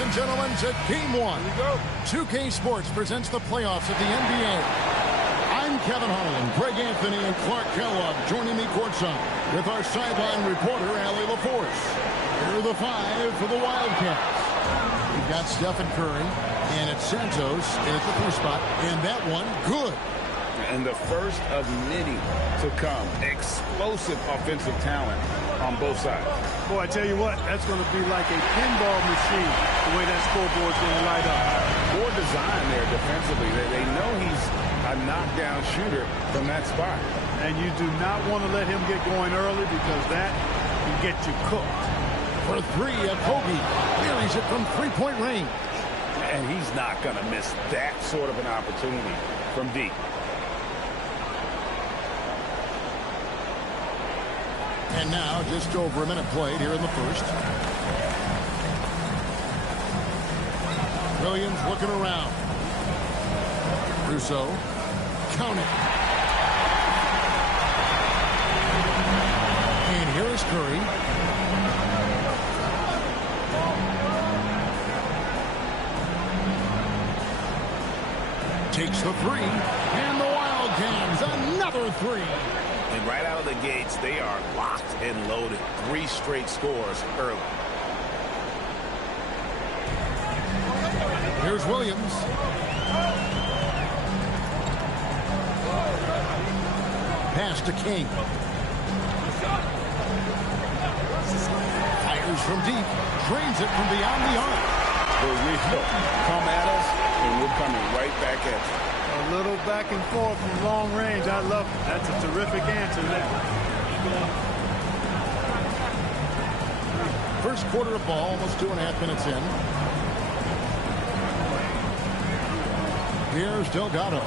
and gentlemen, to Game 1. 2K Sports presents the playoffs of the NBA. I'm Kevin Harlan, Greg Anthony, and Clark Kellogg joining me courtside with our sideline reporter, Allie LaForce. Here are the 5 for the Wildcats. We've got Stephen Curry, and it's Santos at the 4 spot, and that one, good. And the first of many to come. Explosive offensive talent on both sides. Boy, I tell you what, that's going to be like a pinball machine, the way that scoreboard's going to light up. Poor design there defensively. They know he's a knockdown shooter from that spot. And you do not want to let him get going early because that can get you cooked. For 3, Kobe buries it from 3-point range. And he's not going to miss that sort of an opportunity from deep. And now, just over a minute played here in the first. Williams looking around. Russo. Count it. And here is Curry. Takes the 3. And the Wildcats, another 3. And right out of the gates, they are locked and loaded. 3 straight scores early. Here's Williams. Pass to King. Fires from deep. Drains it from beyond the arc. The Rio come at us, and we're coming right back at you. A little back and forth from long range. I love it. That's a terrific answer there. First quarter of ball, almost 2.5 minutes in. Here's Delgado.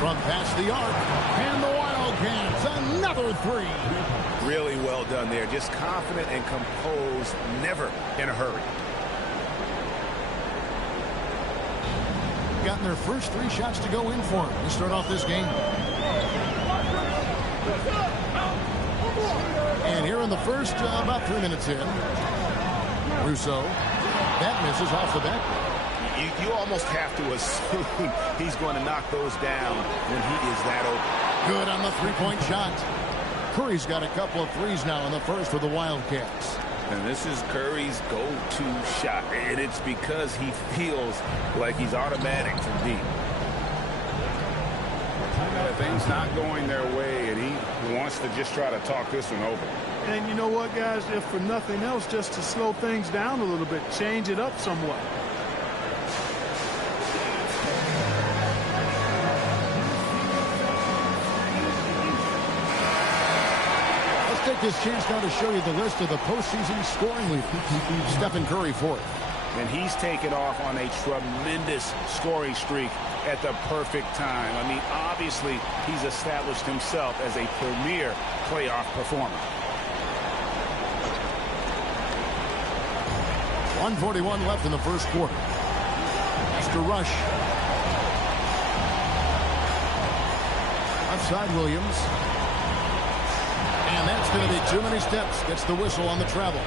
From past the arc. And the Wildcats, another 3. Really well done there. Just confident and composed, never in a hurry. Gotten their first 3 shots to go in for them to start off this game. And here in the first, about 3 minutes in, Russo. That misses off the back. You almost have to assume he's going to knock those down when he is that open. Good on the 3-point shot. Curry's got a couple of 3s now in the first for the Wildcats. And this is Curry's go-to shot. And it's because he feels like he's automatic from deep. Things not going their way, and he wants to just try to talk this one over. And you know what, guys? If for nothing else, just to slow things down a little bit, change it up somewhat. Take this chance now to show you the list of the postseason scoring leaders. Stephen Curry fourth. And he's taken off on a tremendous scoring streak at the perfect time. I mean, obviously, he's established himself as a premier playoff performer. 1:41 left in the first quarter. Mr. Rush. Outside Williams. And that's going to be too many steps. Gets the whistle on the travel.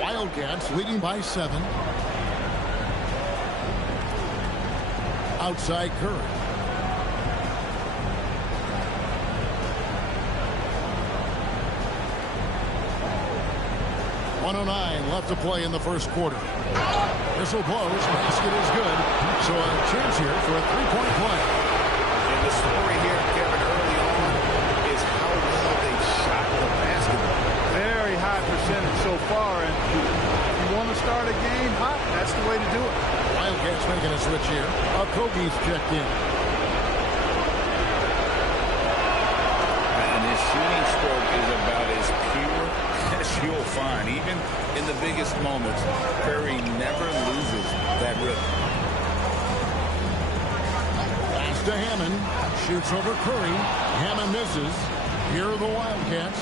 Wildcats leading by 7. Outside Curry. .109 left to play in the first quarter. Whistle blows. Basket is good. So a chance here for a 3-point play. And the story here, Kevin, early on is how well they shot the basketball. Very high percentage so far. And if you want to start a game hot, that's the way to do it. Wildcats making a switch here. Kobe's checked in. And his shooting stroke is about as pure as you'll find. Even in the biggest moments, Curry never loses that rhythm. Pass to Hammond. Shoots over Curry. Hammond misses. Here are the Wildcats.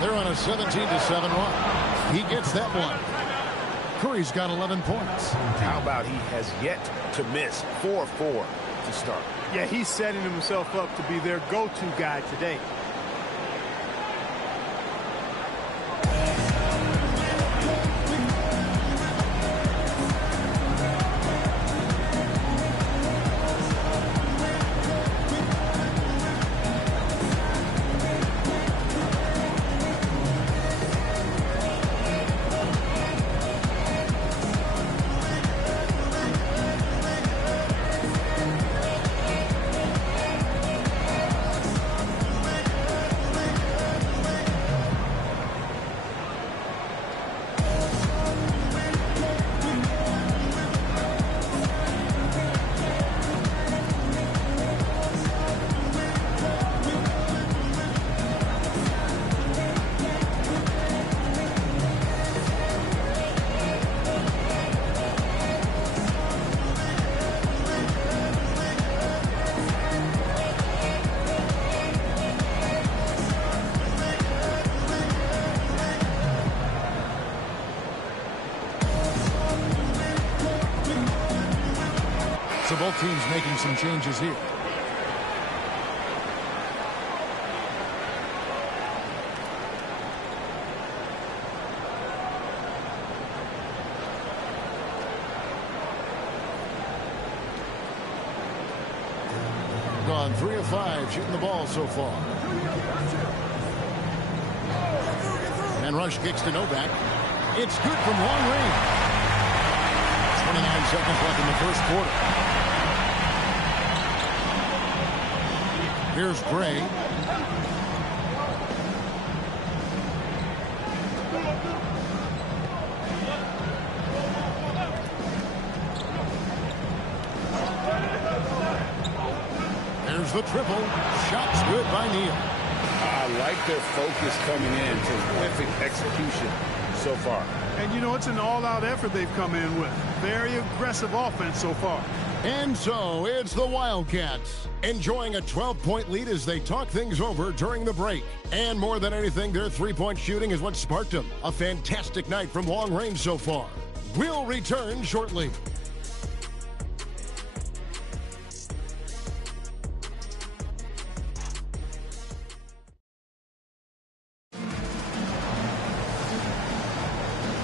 They're on a 17-7 run. He gets that one. Curry's got 11 points. How about he has yet to miss 4-4 to start? Yeah, he's setting himself up to be their go-to guy today. So both teams making some changes here. Gone 3 of 5 shooting the ball so far. And Rush kicks to Novak. It's good from long range. 29 seconds left in the first quarter. Here's Gray. There's the triple. Shots good by Neal. I like their focus coming in. Terrific execution so far. And, you know, it's an all-out effort they've come in with. Very aggressive offense so far. And so it's the Wildcats enjoying a 12-point lead as they talk things over during the break. And more than anything, their three-point shooting is what sparked them. A fantastic night from long range so far. We'll return shortly.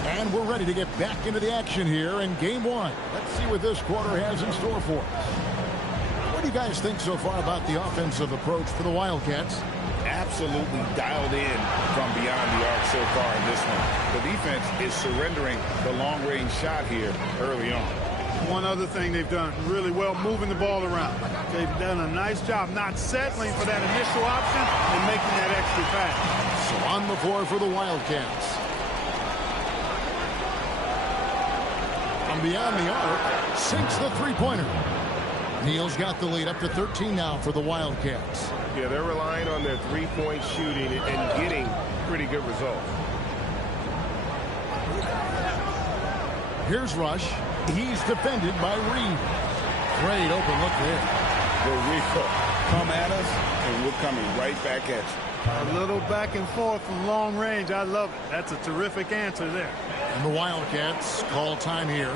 And we're ready to get back into the action here in game one. Let's see what this quarter has in store for us. What do you guys think so far about the offensive approach for the Wildcats? Absolutely dialed in from beyond the arc so far in this one. The defense is surrendering the long-range shot here early on. One other thing they've done really well, moving the ball around. They've done a nice job not settling for that initial option and making that extra pass. So on the floor for the Wildcats. From beyond the arc, sinks the three-pointer. Neal's got the lead up to 13 now for the Wildcats. Yeah, they're relying on their three-point shooting and getting pretty good results. Here's Rush. He's defended by Reed. Great open look there. Here we go. Come at us, and we're coming right back at you. A little back and forth from long range. I love it. That's a terrific answer there. And the Wildcats call time here.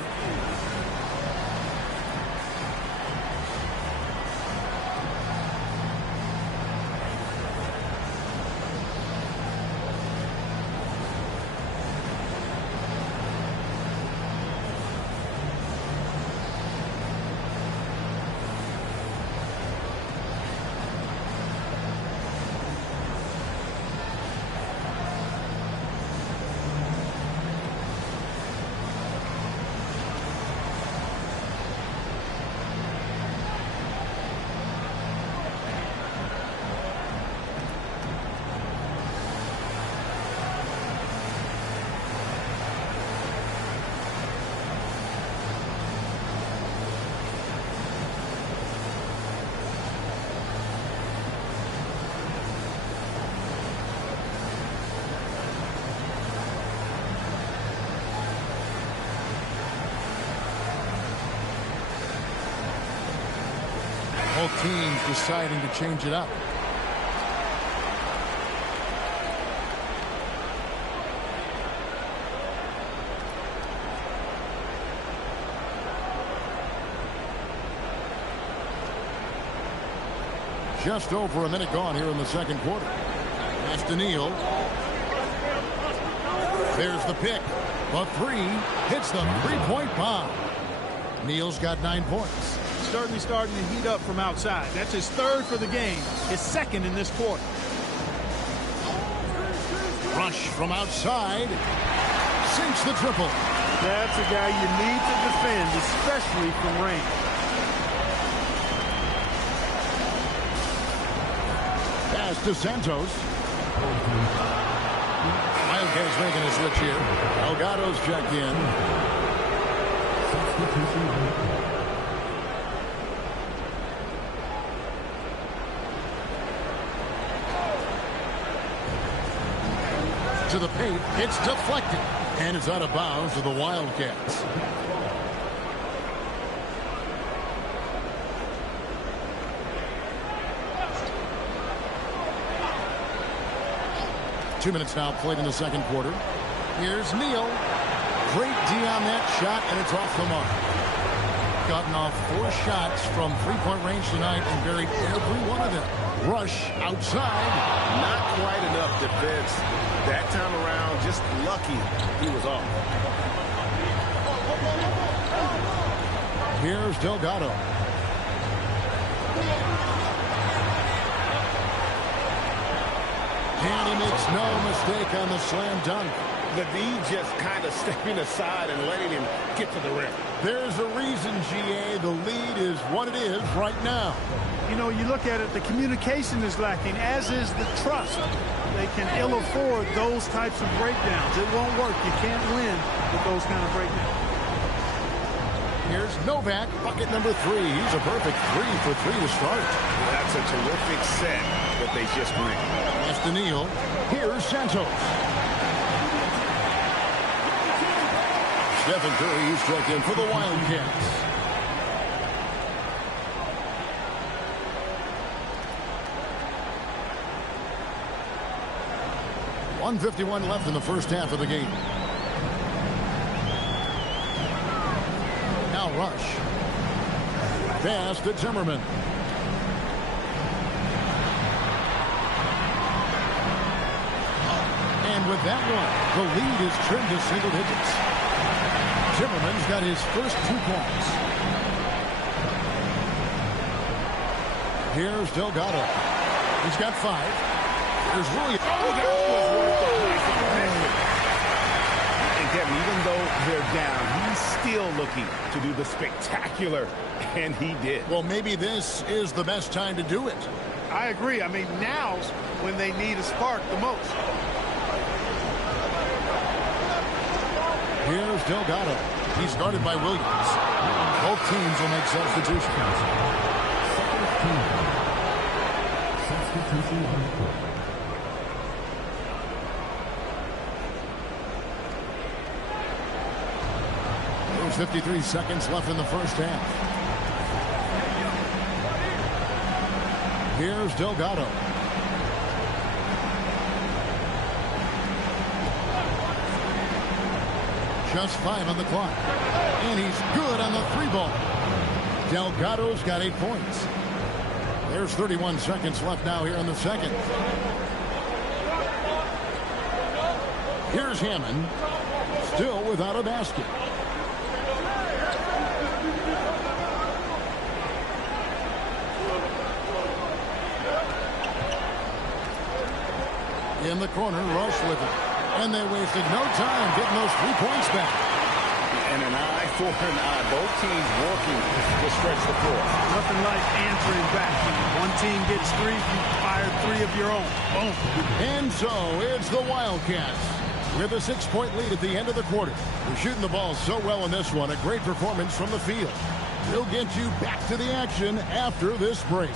Both teams deciding to change it up. Just over a minute gone here in the second quarter. That's to Neal. There's the pick. The three hits the three-point bomb. Neal's got 9 points. Certainly starting to heat up from outside. That's his third for the game. His second in this quarter. Rush from outside. Sinks the triple. That's a guy you need to defend, especially from range. Pass to Santos. Wildcats making a switch here. Delgado's checked in. To the paint. It's deflected. And it's out of bounds to the Wildcats. Two minutes now played in the second quarter. Here's Neal. Great D on that shot, and it's off the mark. Gotten off 4 shots from three-point range tonight and buried every one of them. Rush outside. Not quite enough defense. That time around, just lucky he was off. Here's Delgado. And he makes no mistake on the slam dunk. The D just kind of stepping aside and letting him get to the rim. There's a reason, GA, the lead is what it is right now. You know, you look at it, the communication is lacking, as is the trust. They can ill afford those types of breakdowns. It won't work. You can't win with those kind of breakdowns. Here's Novak, bucket number 3. He's a perfect 3 for 3 to start. That's a terrific set that they just ran. That's to Neal. Here's Santos. Stephen Curry struck in for the Wildcats. .151 left in the first half of the game. Now Rush. Pass to Zimmerman. And with that one, the lead is trimmed to single digits. Zimmerman's got his first 2 points. Here's Delgado. He's got 5. There's Williams. And Kevin, even though they're down, he's still looking to do the spectacular, and he did. Well, maybe this is the best time to do it. I agree. I mean, now's when they need a spark the most. Here's Delgado. He's guarded by Williams. Both teams will make substitutions. There's 53 seconds left in the first half. Here's Delgado. Just 5 on the clock. And he's good on the 3-ball. Delgado's got 8 points. There's 31 seconds left now here in the second. Here's Hammond. Still without a basket. In the corner, Rush with it. And they wasted no time getting those 3 points back. And an eye for an eye. Both teams working to stretch the floor. Nothing like answering back. One team gets 3, you fire 3 of your own. Boom. And so it's the Wildcats with a 6-point lead at the end of the quarter. They're shooting the ball so well in this one. A great performance from the field. We'll get you back to the action after this break.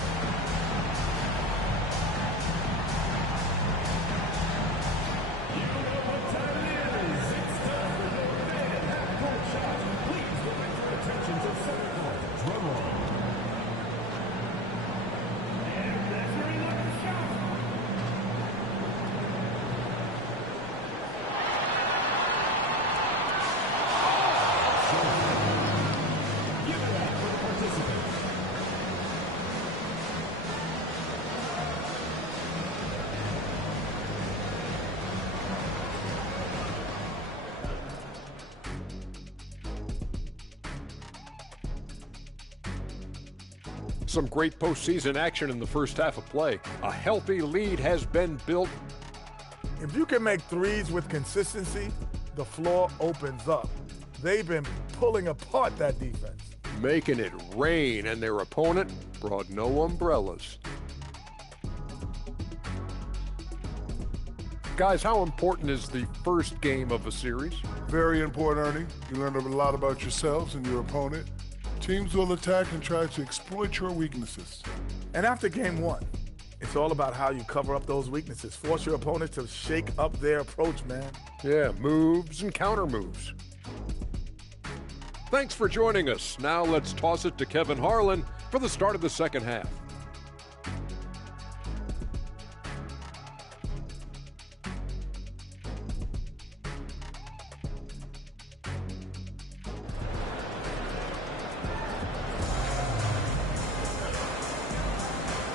some great postseason action in the first half of play. A healthy lead has been built. If you can make threes with consistency, the floor opens up. They've been pulling apart that defense. Making it rain, and their opponent brought no umbrellas. Guys, how important is the first game of a series? Very important, Ernie. You learn a lot about yourselves and your opponent. Teams will attack and try to exploit your weaknesses. And after game one, it's all about how you cover up those weaknesses. Force your opponent to shake up their approach, man. Yeah, moves and counter moves. Thanks for joining us. Now let's toss it to Kevin Harlan for the start of the second half.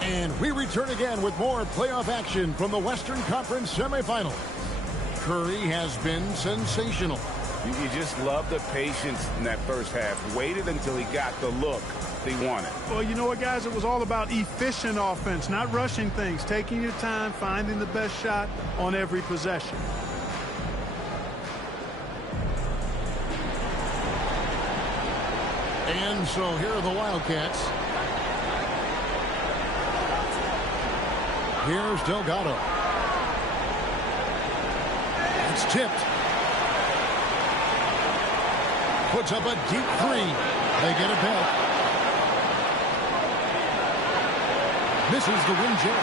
And we return again with more playoff action from the Western Conference semifinals. Curry has been sensational. You just love the patience in that first half. Waited until he got the look he wanted. Well, you know what, guys? It was all about efficient offense, not rushing things, taking your time, finding the best shot on every possession. And so here are the Wildcats. Here's Delgado. It's tipped. Puts up a deep three. They get it back. Misses the rim jam.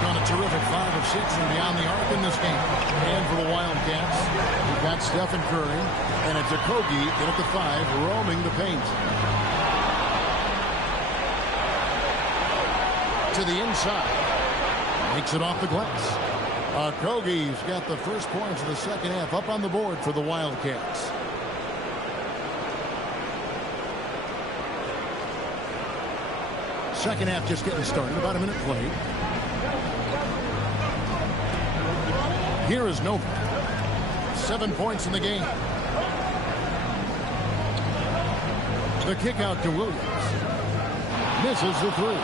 Done a terrific 5 of 6 from beyond the arc in this game. And for the Wildcats, we've got Stephen Curry, and it's Okogie in at the 5, roaming the paint. To the inside. Makes it off the glass. Okogie's got the first points of the second half up on the board for the Wildcats. Second half just getting started. About a minute played. Here is Novak. 7 points in the game. The kick out to Williams. Misses the three.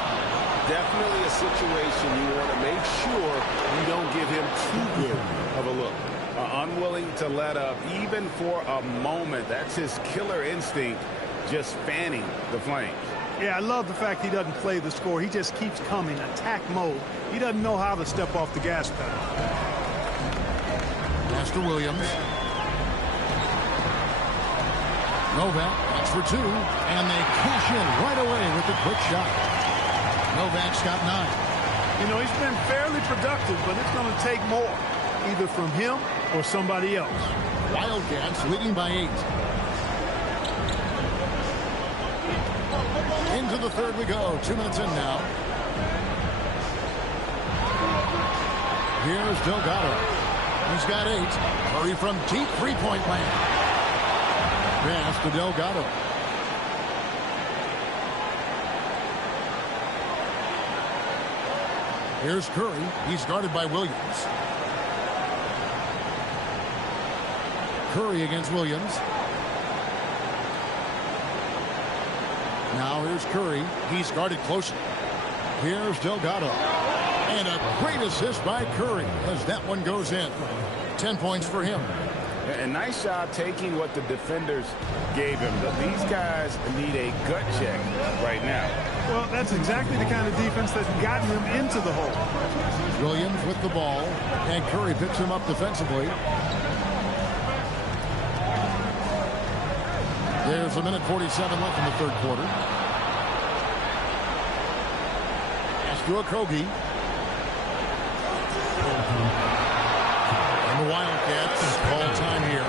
Definitely a situation you want to make sure you don't give him too good of a look. Unwilling to let up even for a moment. That's his killer instinct, just fanning the flames. Yeah, I love the fact he doesn't play the score. He just keeps coming, attack mode. He doesn't know how to step off the gas pedal. Master Williams. Novak, that's for 2, and they cash in right away with the quick shot. Novak's got 9. You know, he's been fairly productive, but it's going to take more, either from him or somebody else. Wildcats leading by 8. Into the third we go. 2 minutes in now. Here's Delgado. He's got 8. Curry from deep three-point land. Pass to Delgado. Here's Curry. He's guarded by Williams. Curry against Williams. Now here's Curry. He's guarded closely. Here's Delgado. And a great assist by Curry as that one goes in. 10 points for him. A nice job taking what the defenders gave him. These guys need a gut check right now. Well, that's exactly the kind of defense that's gotten them into the hole. Williams with the ball, and Curry picks him up defensively. There's a minute 47 left in the third quarter. Pass to Okogie. And the Wildcats call time here.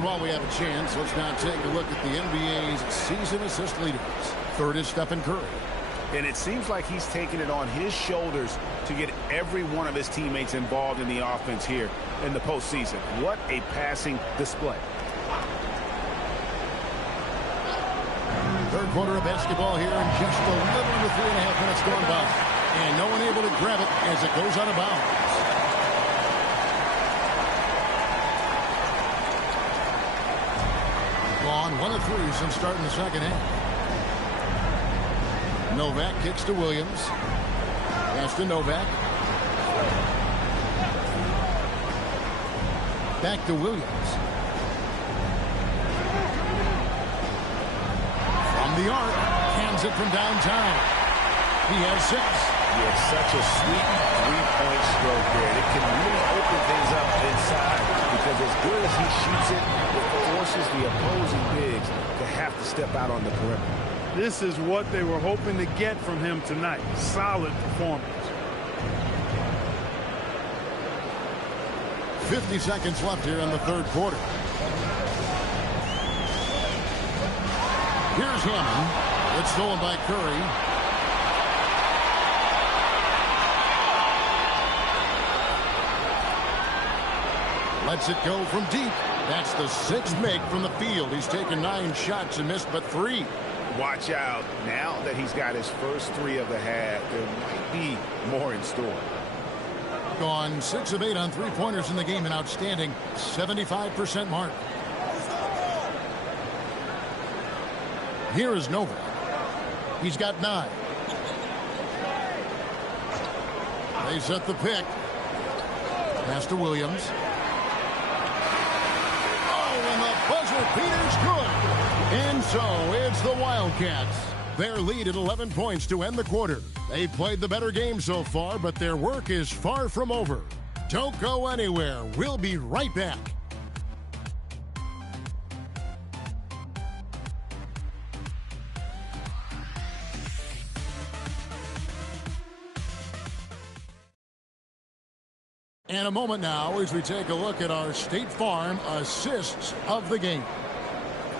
And while we have a chance, let's now take a look at the NBA's season assist leaders. Third is Stephen Curry. And it seems like he's taking it on his shoulders to get every one of his teammates involved in the offense here in the postseason. What a passing display. Third quarter of basketball here in just a little under 3.5 minutes gone by. And no one able to grab it as it goes out of bounds. Gone 1 of 3 since starting the second half. Novak kicks to Williams. Pass to Novak. Back to Williams. From the arc. Hands it from downtown. He has 6. He has such a sweet three-point stroke there. It can really open things up inside because as good as he shoots it, it forces the opposing bigs to have to step out on the perimeter. This is what they were hoping to get from him tonight. Solid performance. 50 seconds left here in the third quarter. Here's Hammond. It's stolen by Curry. Lets it go from deep. That's the 6th make from the field. He's taken 9 shots and missed but 3. Watch out. Now that he's got his first 3 of the half, there might be more in store. Gone 6 of 8 on 3-pointers in the game, an outstanding 75% mark. Here is Novak. He's got 9. They set the pick. Pass to Williams. Oh, and the buzzer beater's good. And so it's the Wildcats. Their lead at 11 points to end the quarter. They've played the better game so far, but their work is far from over. Don't go anywhere. We'll be right back. And a moment now as we take a look at our State Farm assists of the game.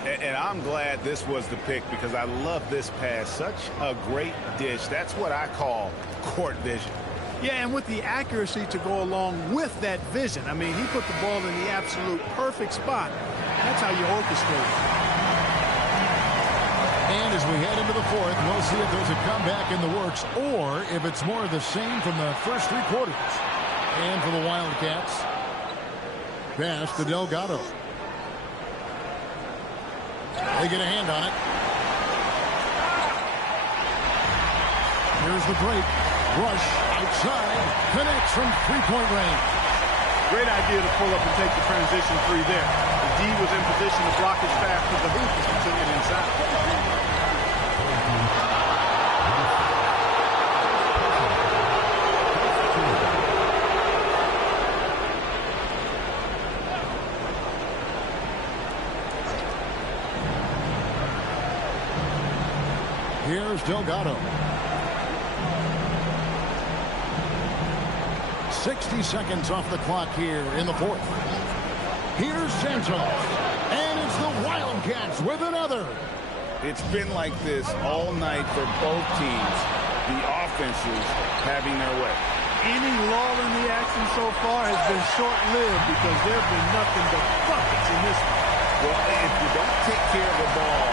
And I'm glad this was the pick because I love this pass. Such a great dish. That's what I call court vision. Yeah, and with the accuracy to go along with that vision. I mean, he put the ball in the absolute perfect spot. That's how you orchestrate it. And as we head into the fourth, we'll see if there's a comeback in the works or if it's more of the same from the first 3 quarters. And for the Wildcats, pass to Delgado. They get a hand on it. Here's the break. Rush outside. Connects from 3-point range. Great idea to pull up and take the transition 3 there. The D was in position to block his path to the hoop as he took it inside. Here's Delgado. 60 seconds off the clock here in the fourth. Here's Santos. And it's the Wildcats with another. It's been like this all night for both teams. The offenses having their way. Any lull in the action so far has been short-lived because there have been nothing but buckets in this one. Well, if you don't take care of the ball,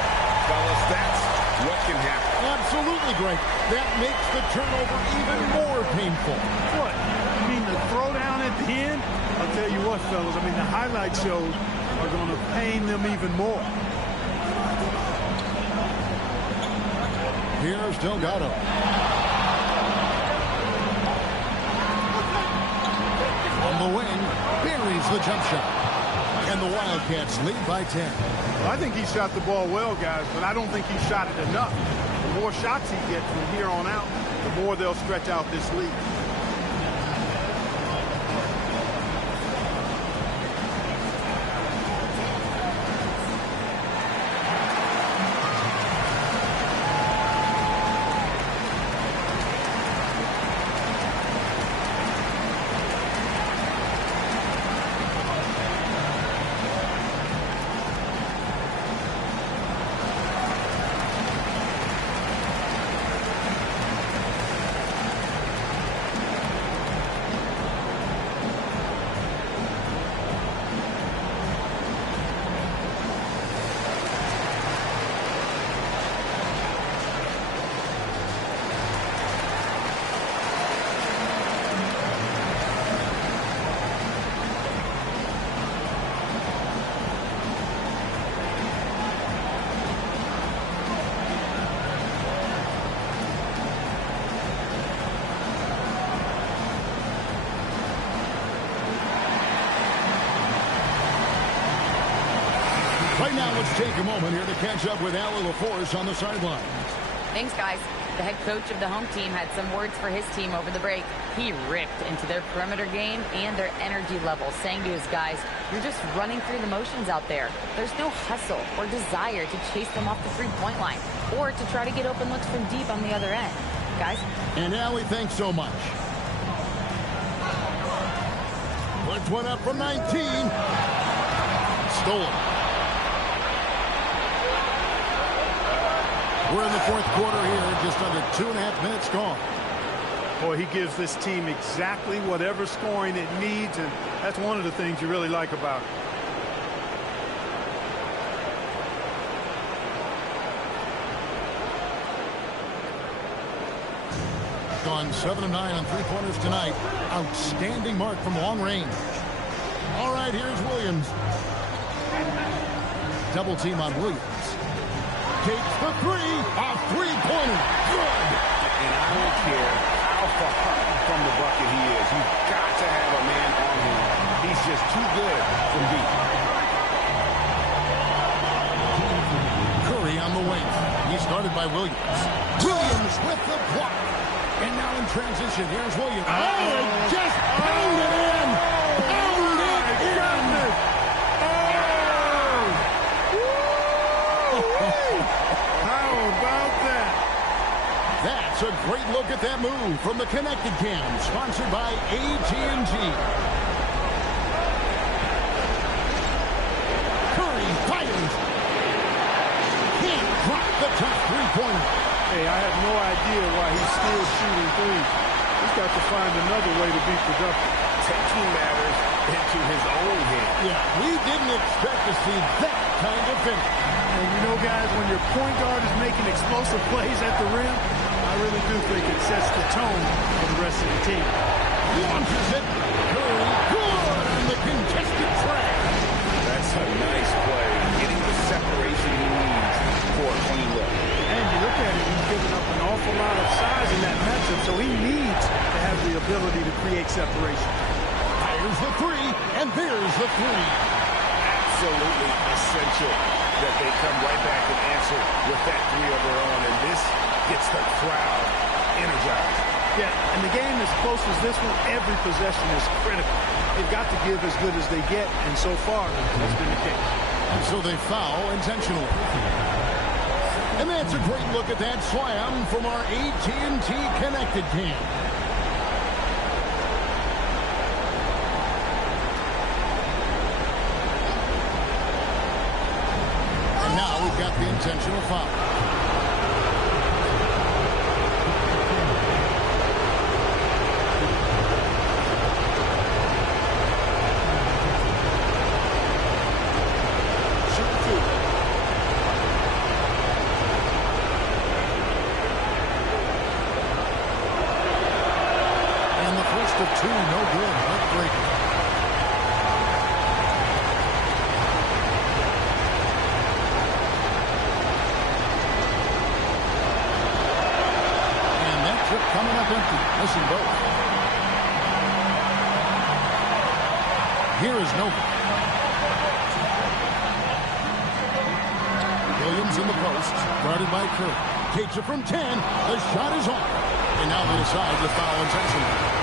fellas, that's what can happen. Absolutely, Greg. That makes the turnover even more painful. What? You mean the throwdown at the end? I'll tell you what, fellas. I mean, the highlight shows are going to pain them even more. Here's Delgado. On the wing, buries the jump shot. And the Wildcats lead by 10. Well, I think he shot the ball well, guys, but I don't think he shot it enough. The more shots he gets from here on out, the more they'll stretch out this lead. Right now, let's take a moment here to catch up with Allie LaForce on the sidelines. Thanks, guys. The head coach of the home team had some words for his team over the break. He ripped into their perimeter game and their energy level, saying to his guys, "You're just running through the motions out there. There's no hustle or desire to chase them off the three-point line or to try to get open looks from deep on the other end." Guys? And Allie, thanks so much. Puts one up from 19. Stolen. We're in the fourth quarter here, just under 2.5 minutes gone. Boy, he gives this team exactly whatever scoring it needs, and that's one of the things you really like about it. Gone 7 of 9 on three-pointers tonight. Outstanding mark from long range. All right, here's Williams. Double team on Williams. Takes the three. A three-pointer. Good. And I don't care how far from the bucket he is. You've got to have a man on him. He's just too good from deep. Curry on the wing. He started by Williams. Williams with the block. And now in transition, here's Williams. Oh, just pound it in. Pound it in. How about that? That's a great look at that move from the Connected Cam, sponsored by AT&T. Curry fires. Can't drop the tough three-pointer. Hey, I have no idea why he's still shooting threes. He's got to find another way to be productive. Taking matters into his own hands. Yeah, we didn't expect to see that kind of finish. And you know, guys, when your point guard is making explosive plays at the rim, I really do think it sets the tone for the rest of the team. Launches it. Curry, good on the contested track. That's a nice play. Getting the separation he needs for a clean look. And you look at it, he's given up an awful lot of size in that matchup, so he needs to have the ability to create separation. Fires the three, and there's the three. Absolutely essential that they come right back and answer with that three of their own, and this gets the crowd energized. Yeah, and the game as close as this one, every possession is critical. They've got to give as good as they get, and so far, that's been the case. And so they foul intentionally. And that's a great look at that slam from our AT&T Connected Cam. And now we've got the intentional foul. Two, no good. Heartbreaker. And that trip coming up empty. Listen both. Here is Nova. Williams in the post, guarded by Curry. Takes it from 10. The shot is off. And now they decide to foul intentionally.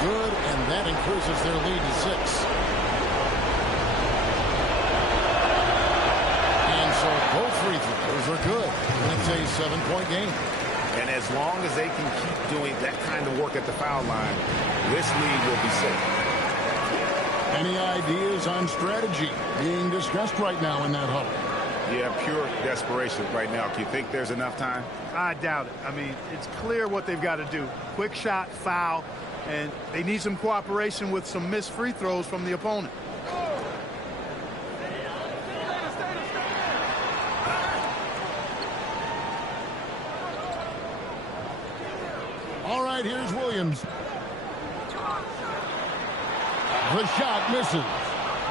Good, and that increases their lead to 6. And so both free throws are good. It's a 7-point game. And as long as they can keep doing that kind of work at the foul line, this lead will be safe. Any ideas on strategy being discussed right now in that huddle? Yeah, pure desperation right now. Do you think there's enough time? I doubt it. I mean, it's clear what they've got to do. Quick shot, foul. And they need some cooperation with some missed free throws from the opponent. All right, here's Williams. The shot misses.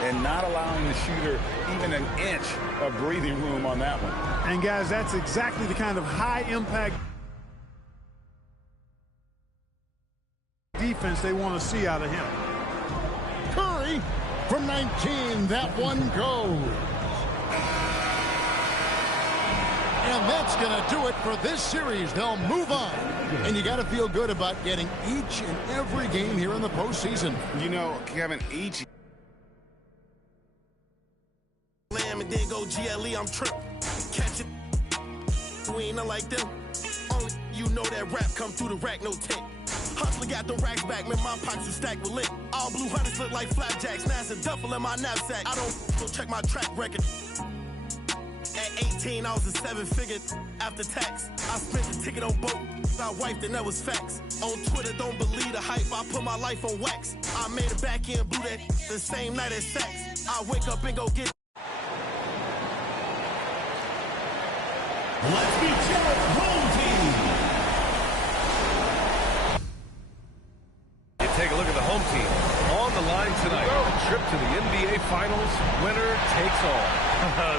and not allowing the shooter even an inch of breathing room on that one. And, guys, that's exactly the kind of high-impact defense they want to see out of him. Curry from 19. That one goes. And that's going to do it for this series. They'll move on. And you got to feel good about getting each and every game here in the postseason. You know, Kevin, each Lamb and then go GLE, I'm tripping. Catch it. We ain't not like them. Only you know that rap come through the rack, no tape. Hustler got them racks back, man, my pockets are stacked with lit. All blue hunters look like flapjacks, now it's a duffel in my knapsack. I don't go check my track record. At 18, I was a 7-figure after tax. I spent the ticket on boat, I wiped and that was facts. On Twitter, don't believe the hype, I put my life on wax. I made a back end, blew that the same night as sex. I wake up and go get. Let's feature home team. You take a look at the home team on the line tonight. A trip to the NBA Finals, winner takes all.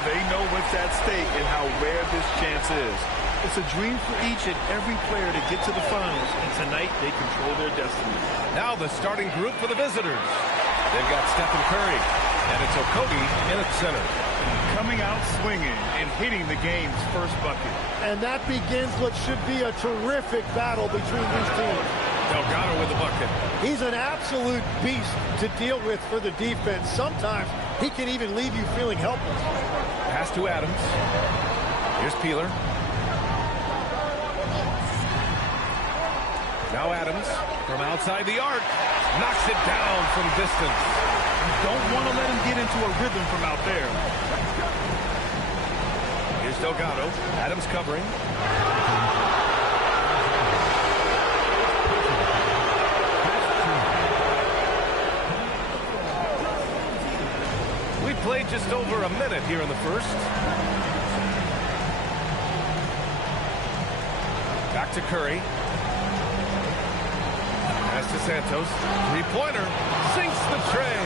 They know what's at stake and how rare this chance is. It's a dream for each and every player to get to the finals, and tonight they control their destiny. Now the starting group for the visitors. They've got Stephen Curry, and it's Okogie in at center. Coming out swinging and hitting the game's first bucket. And that begins what should be a terrific battle between these teams. Delgado with the bucket. He's an absolute beast to deal with for the defense. Sometimes he can even leave you feeling helpless. Pass to Adams. Here's Peeler. Now Adams from outside the arc. Knocks it down from distance. You don't want to let him get into a rhythm from out there. Here's Delgado. Adams covering. We played just over a minute here in the first. Back to Curry. Pass to Santos. Three-pointer. Sinks the tray.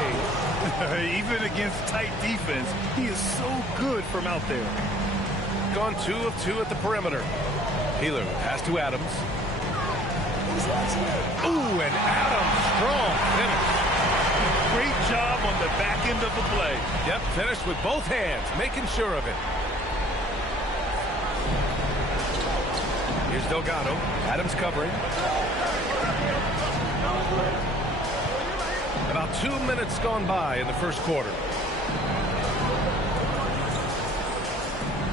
Even against tight defense, he is so good from out there. Gone 2 of 2 at the perimeter. Peeler, pass to Adams. Ooh, and Adams, strong finish. Great job on the back end of the play. Yep, finished with both hands, making sure of it. Here's Delgado. Adams covering. About 2 minutes gone by in the first quarter.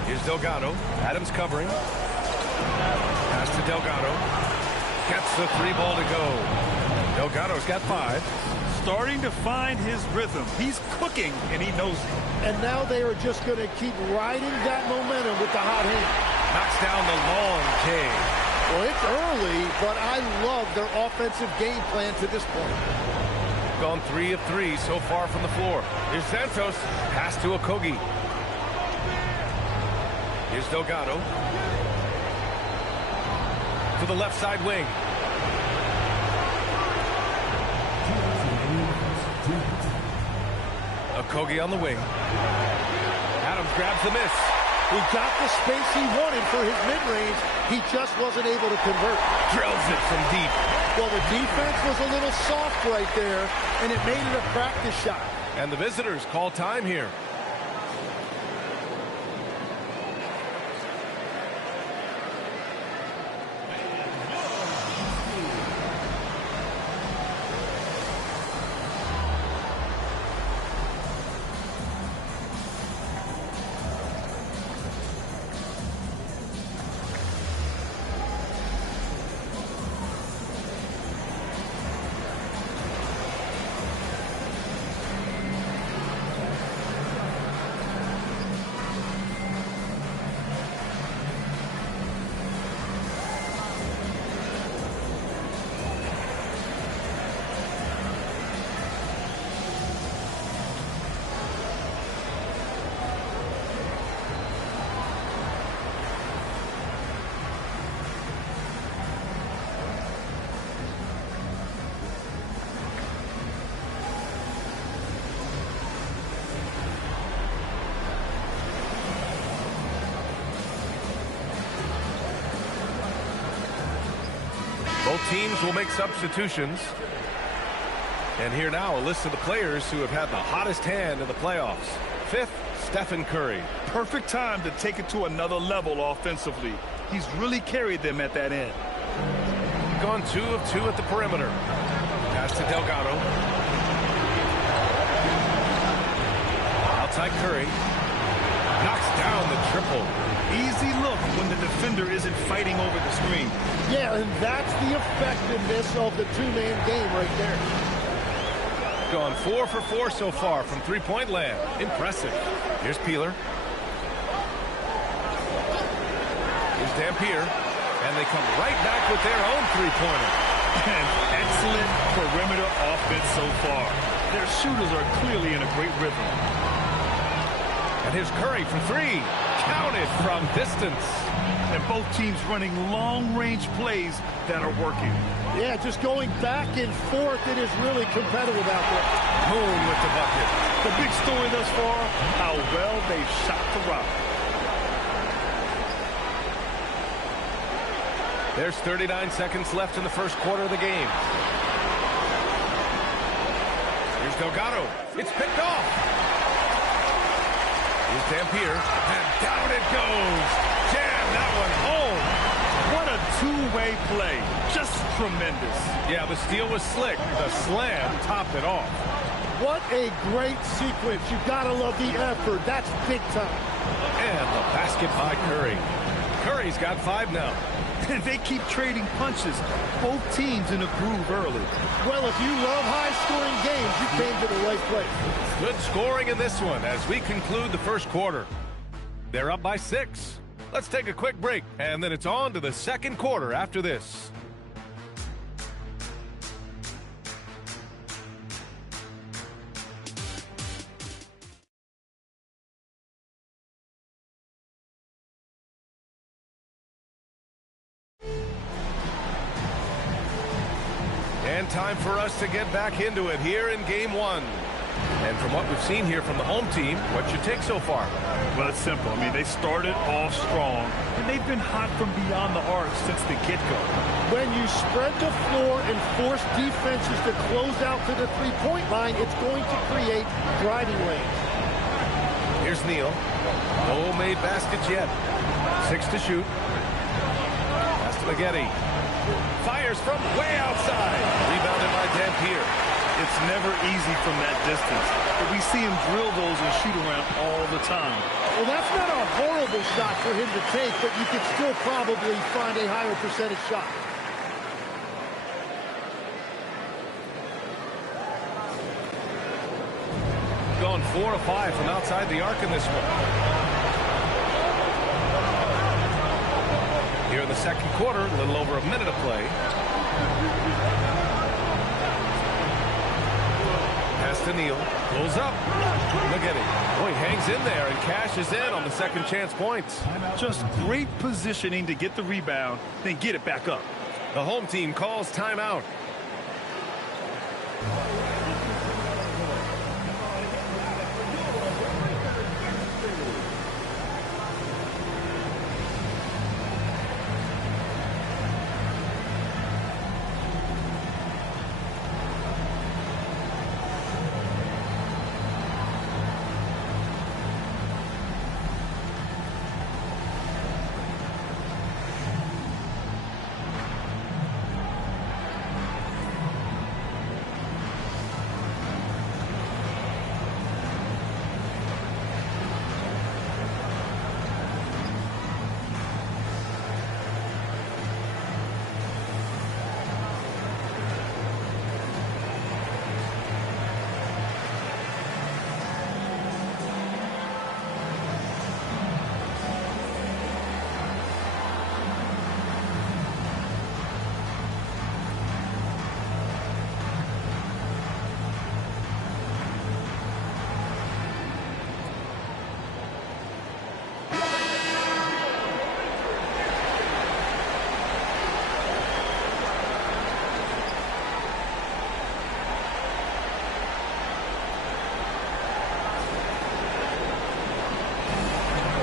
Here's Delgado. Adams covering. Pass to Delgado. Gets the 3-ball to go. Delgado's got 5. Starting to find his rhythm. He's cooking, and he knows it. And now they are just going to keep riding that momentum with the hot hand. Knocks down the long K. Well, it's early, but I love their offensive game plan to this point. Gone 3 of 3 so far from the floor. Here's Santos. Pass to Okogie. Here's Delgado. To the left side wing. Okogie on the wing. Adams grabs the miss. He got the space he wanted for his mid-range. He just wasn't able to convert. Drills it from deep. Well, the defense was a little soft right there, and it made it a practice shot. And the visitors call time here. Both teams will make substitutions. And here now a list of the players who have had the hottest hand in the playoffs. Fifth, Stephen Curry. Perfect time to take it to another level offensively. He's really carried them at that end. Gone 2 of 2 at the perimeter. Pass to Delgado. Outside Curry. Knocks down the triple. Easy look when the defender isn't fighting over the screen. Yeah, and that's the effectiveness of the two-man game right there. Gone 4 for 4 so far from three-point land. Impressive. Here's Peeler. Here's Dampier. And they come right back with their own three-pointer. And excellent perimeter offense so far. Their shooters are clearly in a great rhythm. And here's Curry for 3. Counted from distance. And both teams running long-range plays that are working. Yeah, just going back and forth. It is really competitive out there. Boom with the bucket. The big story thus far, how well they shot the rock. There's 39 seconds left in the first quarter of the game. Here's Delgado. It's picked off. Here's Dampier. And down it goes. Jam that one home. What a two-way play. Just tremendous. Yeah, the steal was slick. The slam topped it off. What a great sequence. You've got to love the effort. That's big time. And the basket by Curry. Curry's got 5 now. They keep trading punches. Both teams in a groove early. Well, if you love high-scoring games, you came to the right place. Good scoring in this one as we conclude the first quarter. They're up by 6. Let's take a quick break, and then it's on to the second quarter after this. And time for us to get back into it here in Game 1. And from what we've seen here from the home team, what's your take so far? Well, it's simple. I mean, they started off strong, and they've been hot from beyond the arc since the get-go. When you spread the floor and force defenses to close out to the three-point line, it's going to create driving lanes. Here's Neal. No made baskets yet. 6 to shoot. Pass to Maggette. Fires from way outside. Rebounded by Dampier. It's never easy from that distance, but we see him drill those and shoot around all the time. Well, that's not a horrible shot for him to take, but you could still probably find a higher percentage shot. Gone 4 of 5 from outside the arc in this one. Here in the second quarter, a little over a minute of play. Pass to Neal. Pulls up. Maggette. Boy, hangs in there and cashes in on the second chance points. Just great positioning to get the rebound, then get it back up. The home team calls timeout.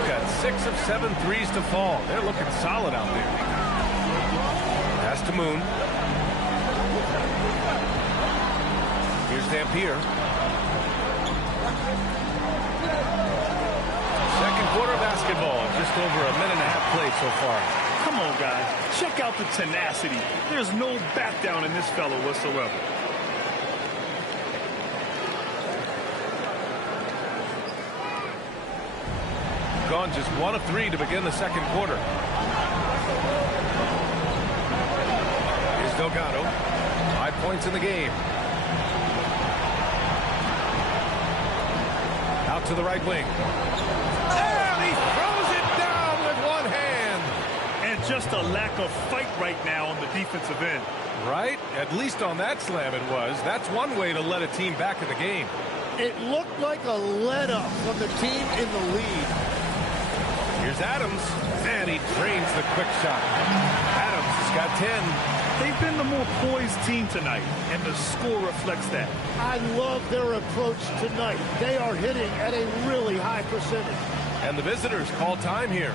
Got 6 of 7 threes to fall. They're looking solid out there. Pass to Moon. Here's Dampier. Second quarter basketball. Just over a minute and a half played so far. Come on, guys. Check out the tenacity. There's no back down in this fellow whatsoever. Gone just 1 of 3 to begin the second quarter. Here's Delgado. 5 points in the game. Out to the right wing. And he throws it down with one hand. And just a lack of fight right now on the defensive end. Right? At least on that slam it was. That's one way to let a team back in the game. It looked like a let-up from the team in the lead. Here's Adams, and he drains the quick shot. Adams has got 10. They've been the more poised team tonight, and the score reflects that. I love their approach tonight. They are hitting at a really high percentage. And the visitors call time here.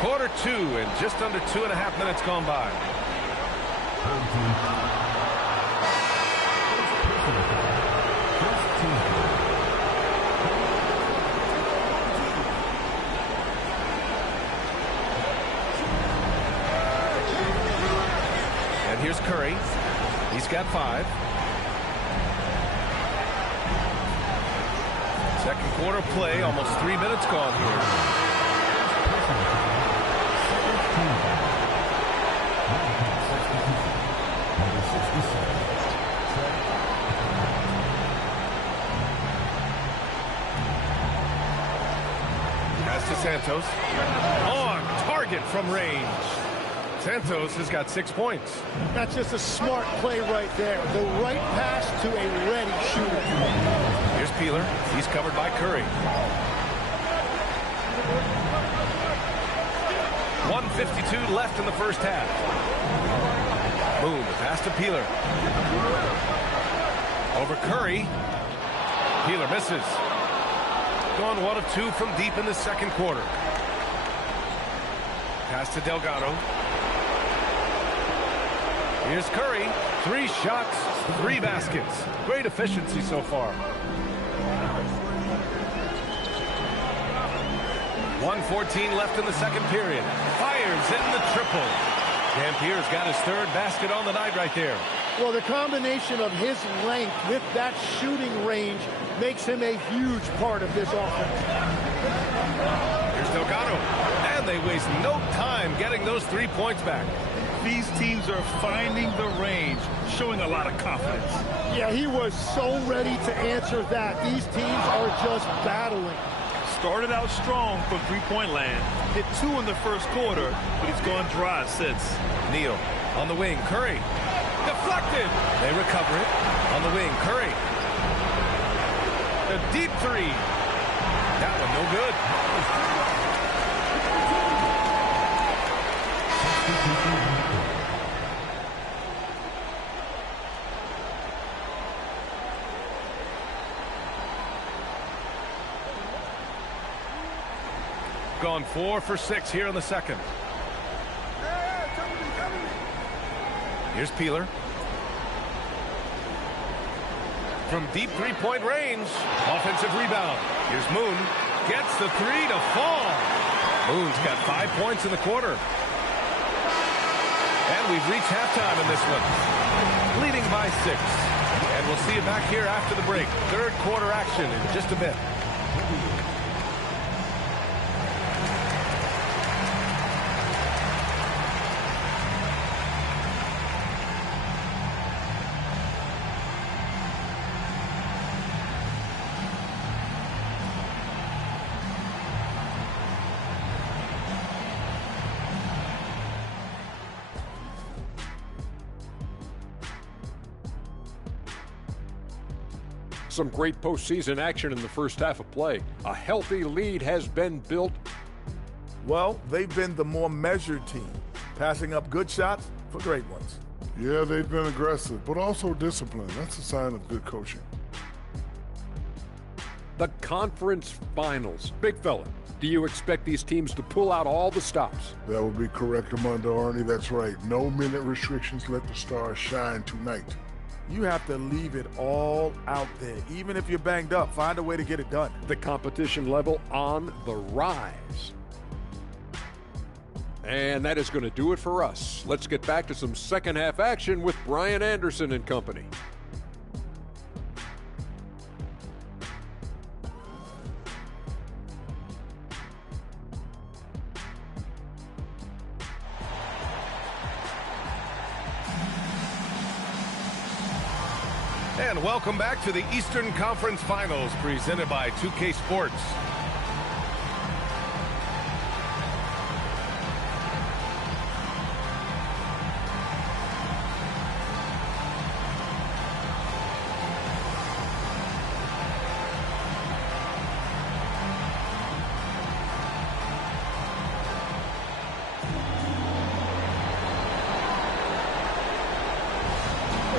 Quarter 2 and just under 2.5 minutes gone by. And here's Curry. He's got 5. Second quarter play, almost 3 minutes gone here. Pass to Santos. On target from range. Santos has got 6 points. That's just a smart play right there. The right pass to a ready shooter. Here's Peeler. He's covered by Curry. 1:52 left in the first half. Boom, the pass to Peeler. Over Curry. Peeler misses. Gone 1 of 2 from deep in the second quarter. Pass to Delgado. Here's Curry. 3 shots, 3 baskets. Great efficiency so far. 1:14 left in the second period. Fires in the triple. Dampier's got his 3rd basket on the night right there. Well, the combination of his length with that shooting range makes him a huge part of this offense. Here's Delgado. And they waste no time getting those 3 points back. These teams are finding the range, showing a lot of confidence. Yeah, he was so ready to answer that. These teams are just battling. Started out strong from three-point land. Hit 2 in the first quarter, but he's gone dry since. Neal on the wing. Curry. Deflected. They recover it. On the wing. Curry. The deep 3. That one no good. Gone 4 for 6 here in the second. Here's Peeler. From deep three-point range. Offensive rebound. Here's Moon. Gets the three to fall. Moon's got 5 points in the quarter. And we've reached halftime in this one. Leading by 6. And we'll see you back here after the break. Third quarter action in just a bit. Some great postseason action in the first half of play. A healthy lead has been built. Well, they've been the more measured team, passing up good shots for great ones. Yeah, they've been aggressive, but also disciplined. That's a sign of good coaching. The conference finals. Big fella, do you expect these teams to pull out all the stops? That would be correct, Armando Arnie. That's right. No minute restrictions. Let the stars shine tonight. You have to leave it all out there. Even if you're banged up, find a way to get it done. The competition level on the rise. And that is going to do it for us. Let's get back to some second half action with Brian Anderson and company. And welcome back to the Eastern Conference Finals presented by 2K Sports.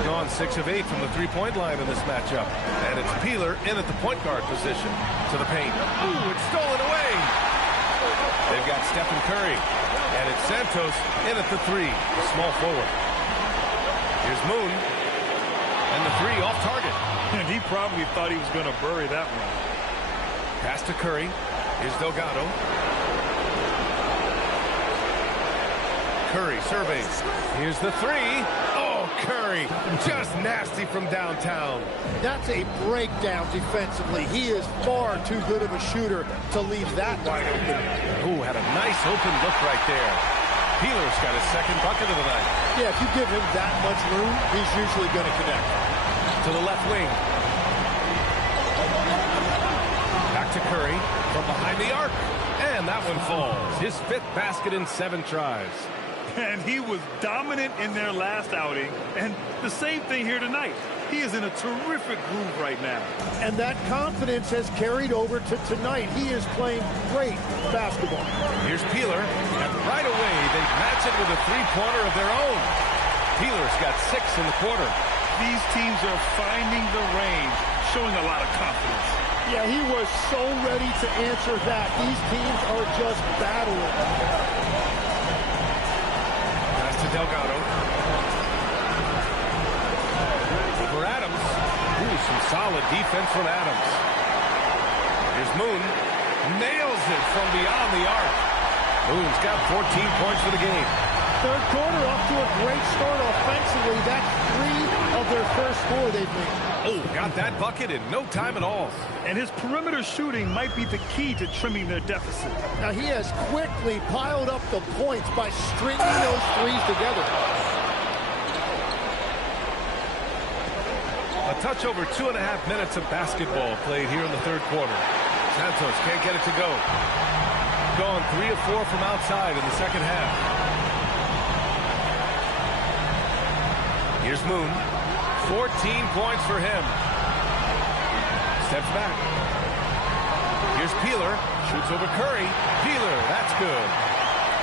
Gone 6 of 8 from the three-point line in this matchup. And it's Peeler in at the point guard position to the paint. Ooh, it's stolen away. They've got Stephen Curry. And it's Santos in at the three, small forward. Here's Moon. And the three off target. And he probably thought he was going to bury that one. Pass to Curry. Here's Delgado. Curry surveys. Here's the three. Curry, just nasty from downtown. That's a breakdown defensively. He is far too good of a shooter to leave that wide open. Ooh, had a nice open look right there. Peeler's got his second bucket of the night. Yeah, if you give him that much room, he's usually going to connect. To the left wing. Back to Curry from behind the arc. And that one falls. His 5th basket in 7 tries. And he was dominant in their last outing. And the same thing here tonight. He is in a terrific groove right now. And that confidence has carried over to tonight. He is playing great basketball. Here's Peeler. And right away, they match it with a three-pointer of their own. Peeler's got 6 in the quarter. These teams are finding the range, showing a lot of confidence. Yeah, he was so ready to answer that. These teams are just battling. Delgado. For Adams. Ooh, some solid defense from Adams. Here's Moon. Nails it from beyond the arc. Moon's got 14 points for the game. Third quarter off to a great start offensively. That's 3 of their first 4 they've made. Oh, got that bucket in no time at all. And his perimeter shooting might be the key to trimming their deficit. Now he has quickly piled up the points by stringing those threes together. A touch over 2.5 minutes of basketball played here in the third quarter. Santos can't get it to go. Gone 3 of 4 from outside in the second half. Here's Moon. 14 points for him. Steps back. Here's Peeler. Shoots over Curry. Peeler, that's good.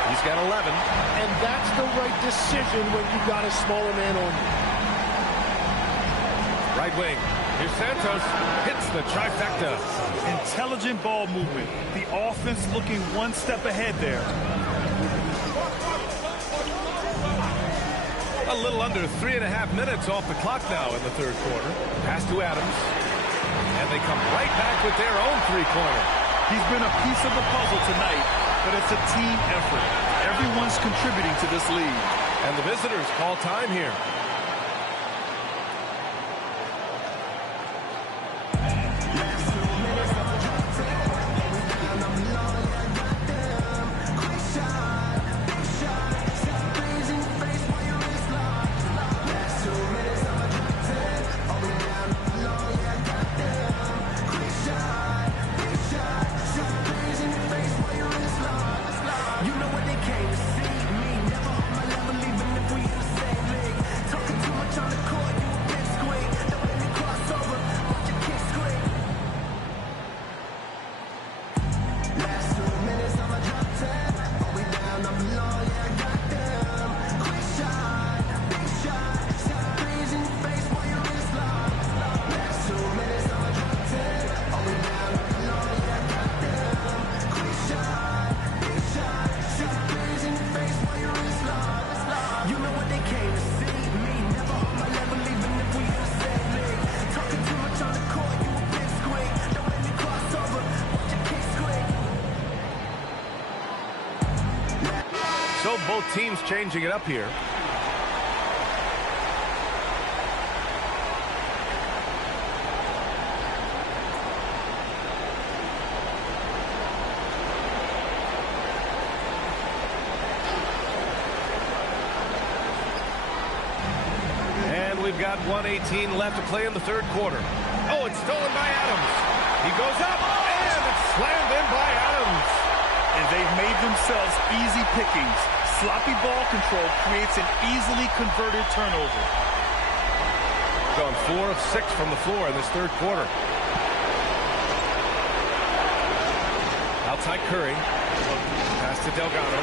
He's got 11. And that's the right decision when you got a smaller man on you. Right wing. Here's Santos. Hits the trifecta. Intelligent ball movement. The offense looking one step ahead there. little under 3.5 minutes off the clock now in the third quarter. Pass to Adams. And they come right back with their own three-pointer. He's been a piece of the puzzle tonight, but it's a team effort. Everyone's contributing to this lead. And the visitors call time here. So both teams changing it up here. And we've got 1:18 left to play in the third quarter. Oh, it's stolen by Adams. He goes up, and it's slammed in by Adams. And they've made themselves easy pickings. Sloppy ball control creates an easily converted turnover. Gone 4 of 6 from the floor in this third quarter. Outside Curry. Pass to Delgado.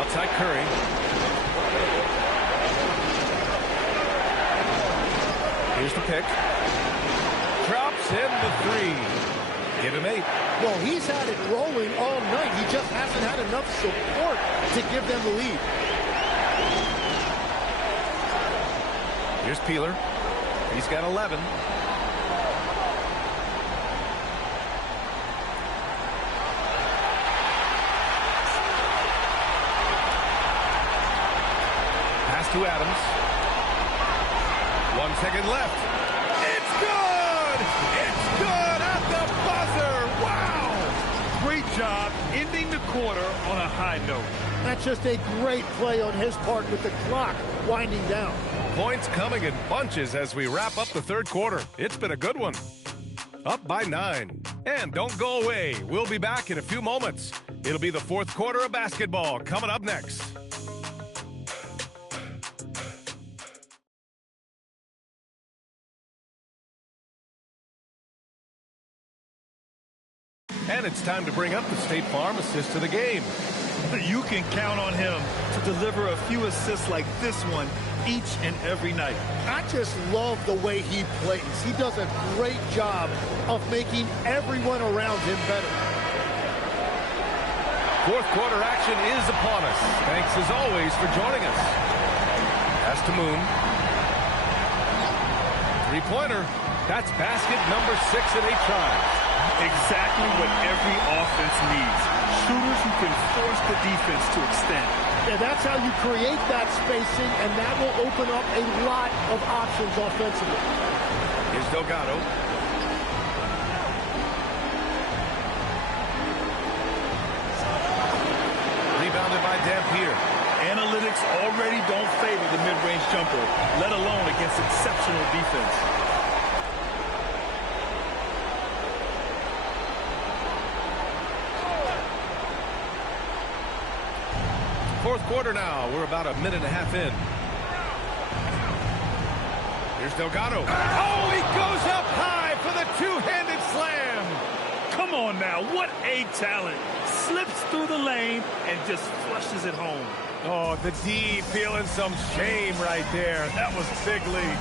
Outside Curry. Here's the pick. Drops in the three. Give him 8. Well, he's had it rolling all night. He just hasn't had enough support to give them the lead. Here's Peeler. He's got 11. Pass to Adams. 1 second left. It's good! It's good at the buzzer! Wow! Great job ending the quarter on a high note. That's just a great play on his part with the clock winding down. Points coming in bunches as we wrap up the third quarter. It's been a good one. Up by 9. And don't go away. We'll be back in a few moments. It'll be the fourth quarter of basketball coming up next. And it's time to bring up the State Farm assist to the game. You can count on him to deliver a few assists like this one each and every night. I just love the way he plays. He does a great job of making everyone around him better. Fourth quarter action is upon us. Thanks as always for joining us. Pass to Moon. Three-pointer. That's basket number 6 in 8 tries. Exactly what every offense needs. Shooters who can force the defense to extend. Yeah, that's how you create that spacing, and that will open up a lot of options offensively. Here's Delgado. Rebounded by Dampier. Analytics already don't favor the mid-range jumper, let alone against exceptional defense. Fourth quarter now. We're about a minute and a half in. Here's Delgado. Oh, he goes up high for the two-handed slam. Come on now. What a talent. Slips through the lane and just flushes it home. Oh, the D feeling some shame right there. That was big lead.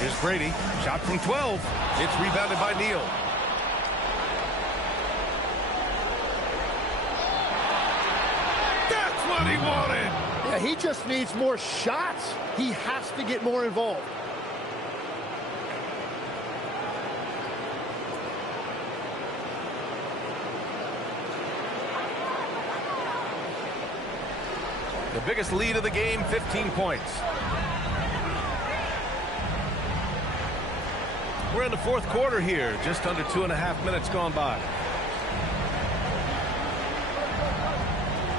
Here's Brady. Shot from 12. It's rebounded by Neal. what he wanted. Yeah, he just needs more shots. He has to get more involved. The biggest lead of the game, 15 points. We're in the fourth quarter here, just under 2.5 minutes gone by.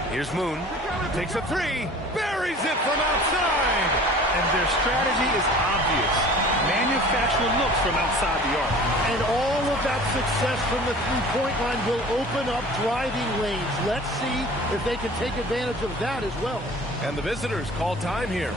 Here's Moon, takes a three, buries it from outside. And their strategy is obvious. Manufacture looks from outside the arc. And all of that success from the three-point line will open up driving lanes. Let's see if they can take advantage of that as well. And the visitors call time here.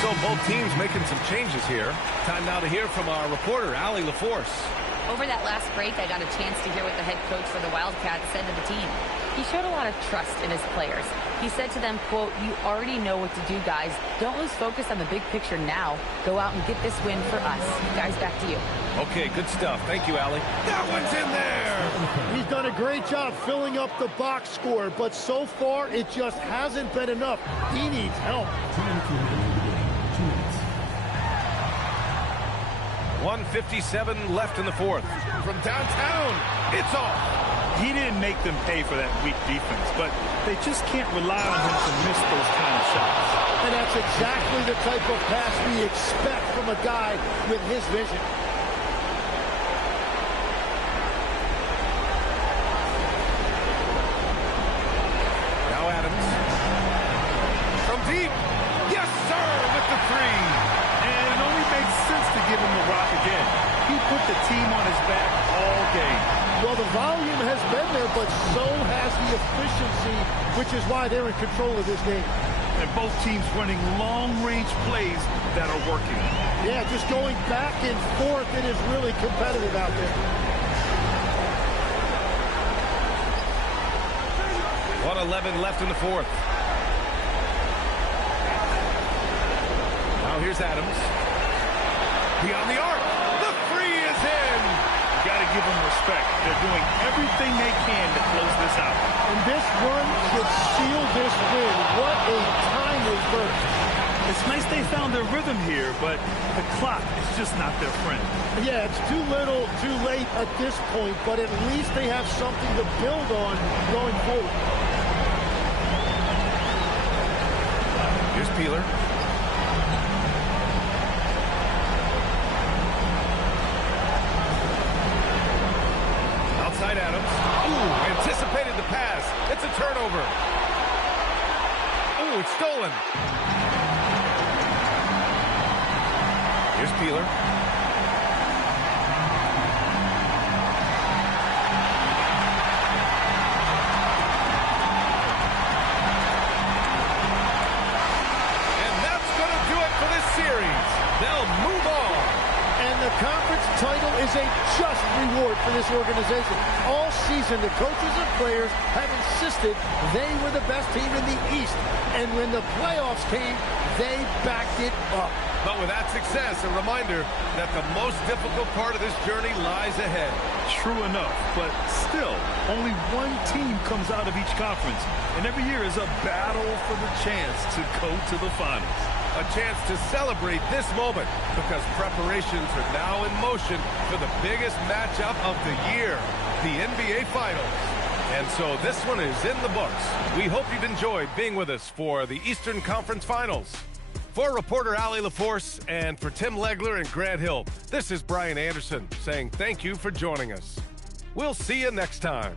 So both teams making some changes here. Time now to hear from our reporter, Allie LaForce. Over that last break, I got a chance to hear what the head coach for the Wildcats said to the team. He showed a lot of trust in his players. He said to them, quote, "You already know what to do, guys. Don't lose focus on the big picture now. Go out and get this win for us." Guys, back to you. Okay, good stuff. Thank you, Allie. That one's in there! He's done a great job filling up the box score, but so far it just hasn't been enough. He needs help. 1:57 left in the fourth. From downtown, it's off. He didn't make them pay for that weak defense, but they just can't rely on him to miss those kind of shots. And that's exactly the type of pass we expect from a guy with his vision. Now Adams. From deep. Yes, sir, with the three. And it only makes sense to give him the rock again. He put the team on his back all game. Well, the volume has been there, but so has the efficiency, which is why they're in control of this game. And both teams running long-range plays that are working. Yeah, just going back and forth, it is really competitive out there. 1:11 left in the fourth. Now here's Adams. Beyond the arc. The three is in. You got to give them respect. They're doing everything they can to close this out. And this run should seal this win. What a timely burst. It's nice they found their rhythm here, but the clock is just not their friend. Yeah, it's too little, too late at this point, but at least they have something to build on going forward. Here's Peeler. Outside Adams. Ooh, anticipated the pass. It's a turnover. Ooh, it's stolen. Here's Peeler. And that's going to do it for this series. They'll move on. And the conference title is a just reward for this organization. All season, the coaches and players have insisted they were the best team in the East. And when the playoffs came, they backed it up. But with that success, a reminder that the most difficult part of this journey lies ahead. True enough, but still, only one team comes out of each conference. And every year is a battle for the chance to go to the finals. a chance to celebrate this moment because preparations are now in motion for the biggest matchup of the year, the NBA Finals. And so this one is in the books. We hope you've enjoyed being with us for the Eastern Conference Finals. For reporter Allie LaForce and for Tim Legler and Grant Hill, this is Brian Anderson saying thank you for joining us. We'll see you next time.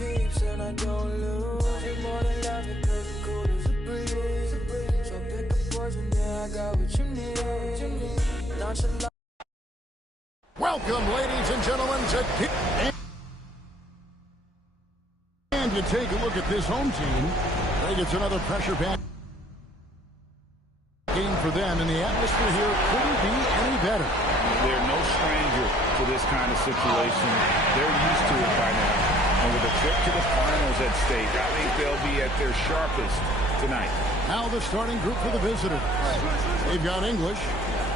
keeps and I don't lose. You're more than love it cause you're cool as a breeze. So pick a poison, yeah, I got what you need. Nonchalant. Welcome, ladies and gentlemen, to and you take a look at this home team. I think it's another pressure-packed game for them, and the atmosphere here couldn't be any better. They're no stranger to this kind of situation. They're used to it by now. And with a trip to the finals at stake, I think they'll be at their sharpest tonight. Now the starting group for the visitors. They've got English.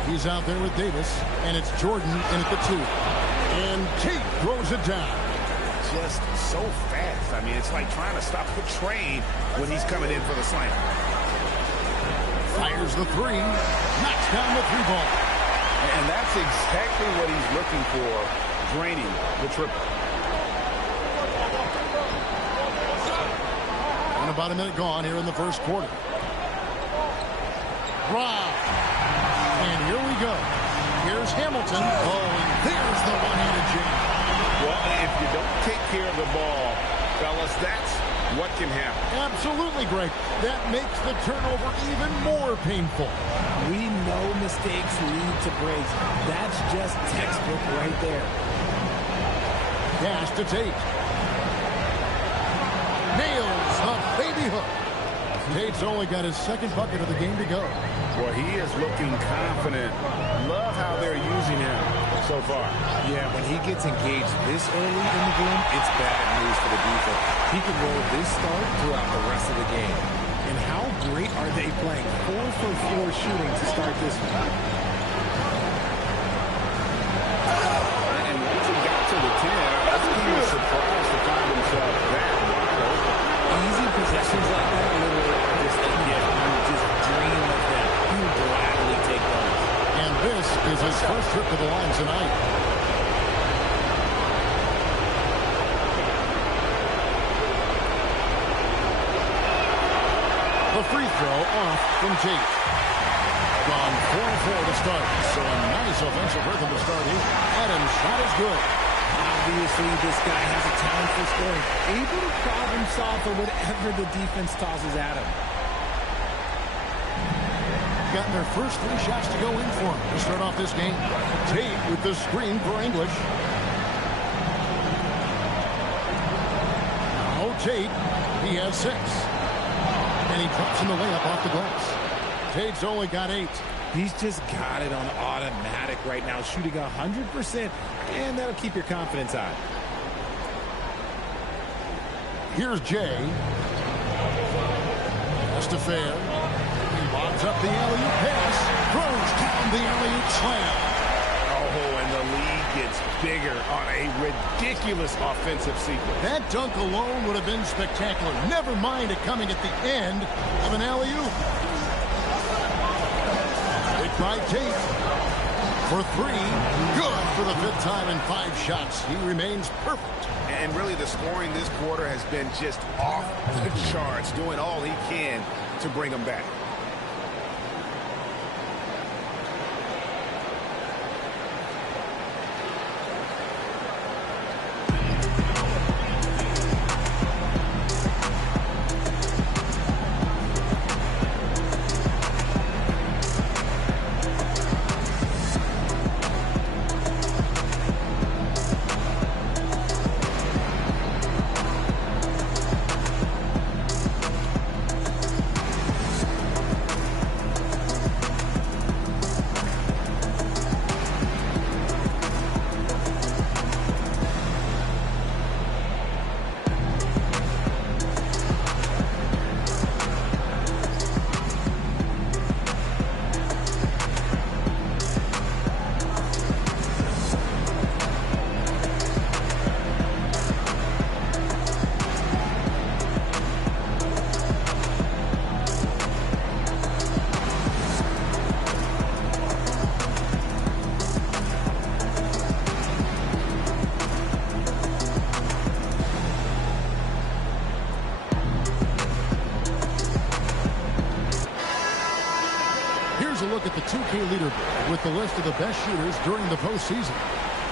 He's out there with Davis, and it's Jordan in at the 2. And Tate throws it down. Just so fast. I mean, it's like trying to stop the train when he's coming in for the slam. Fires the 3. Knocks down the 3-ball. And that's exactly what he's looking for, draining the triple. And about a minute gone here in the first quarter. Drive. And here we go. Here's Hamilton. Oh, and there's the one-handed jam. Well, if you don't take care of the ball, fellas, that's what can happen. Absolutely, Greg. That makes the turnover even more painful. We know mistakes lead to breaks. That's just textbook right there. Pass to Tate. Nails the baby hook. Tate's only got his second bucket of the game to go. Well, he is looking confident. Love how they're using him so far. Yeah, when he gets engaged this early in the game, it's bad news for the defense. He could roll this start throughout the rest of the game. And how great are they playing? 4 for 4 shooting to start this one. And once he got to the 10, I think he was surprised to find himself that wide open. Easy possessions like that literally are just like, yeah, you just dream of that. You gladly take those. And this is his first trip to the line tonight. The free throw off from Tate. Gone 4-4 to start. So a nice offensive rhythm to start here. Adams' shot is good. Obviously, this guy has a talent for scoring. Able to problem solve for whatever the defense tosses at him. Gotten their first 3 shots to go in for him to start off this game. Tate with the screen for English. Now Tate, he has 6. And he drops in the layup off the glass. Tate's only got 8. He's just got it on automatic right now, shooting 100%, and that'll keep your confidence high. Here's Jay. That's to Fair. He lobs up the alley-oop pass. Throws down the alley-oop slam. Oh, and the lead gets bigger on a ridiculous offensive sequence. That dunk alone would have been spectacular. Never mind it coming at the end of an alley-oop. By Tate for 3. Good for the 5th time in 5 shots. He remains perfect. And really the scoring this quarter has been just off the charts, doing all he can to bring them back. Here's a look at the 2K leaderboard with the list of the best shooters during the postseason.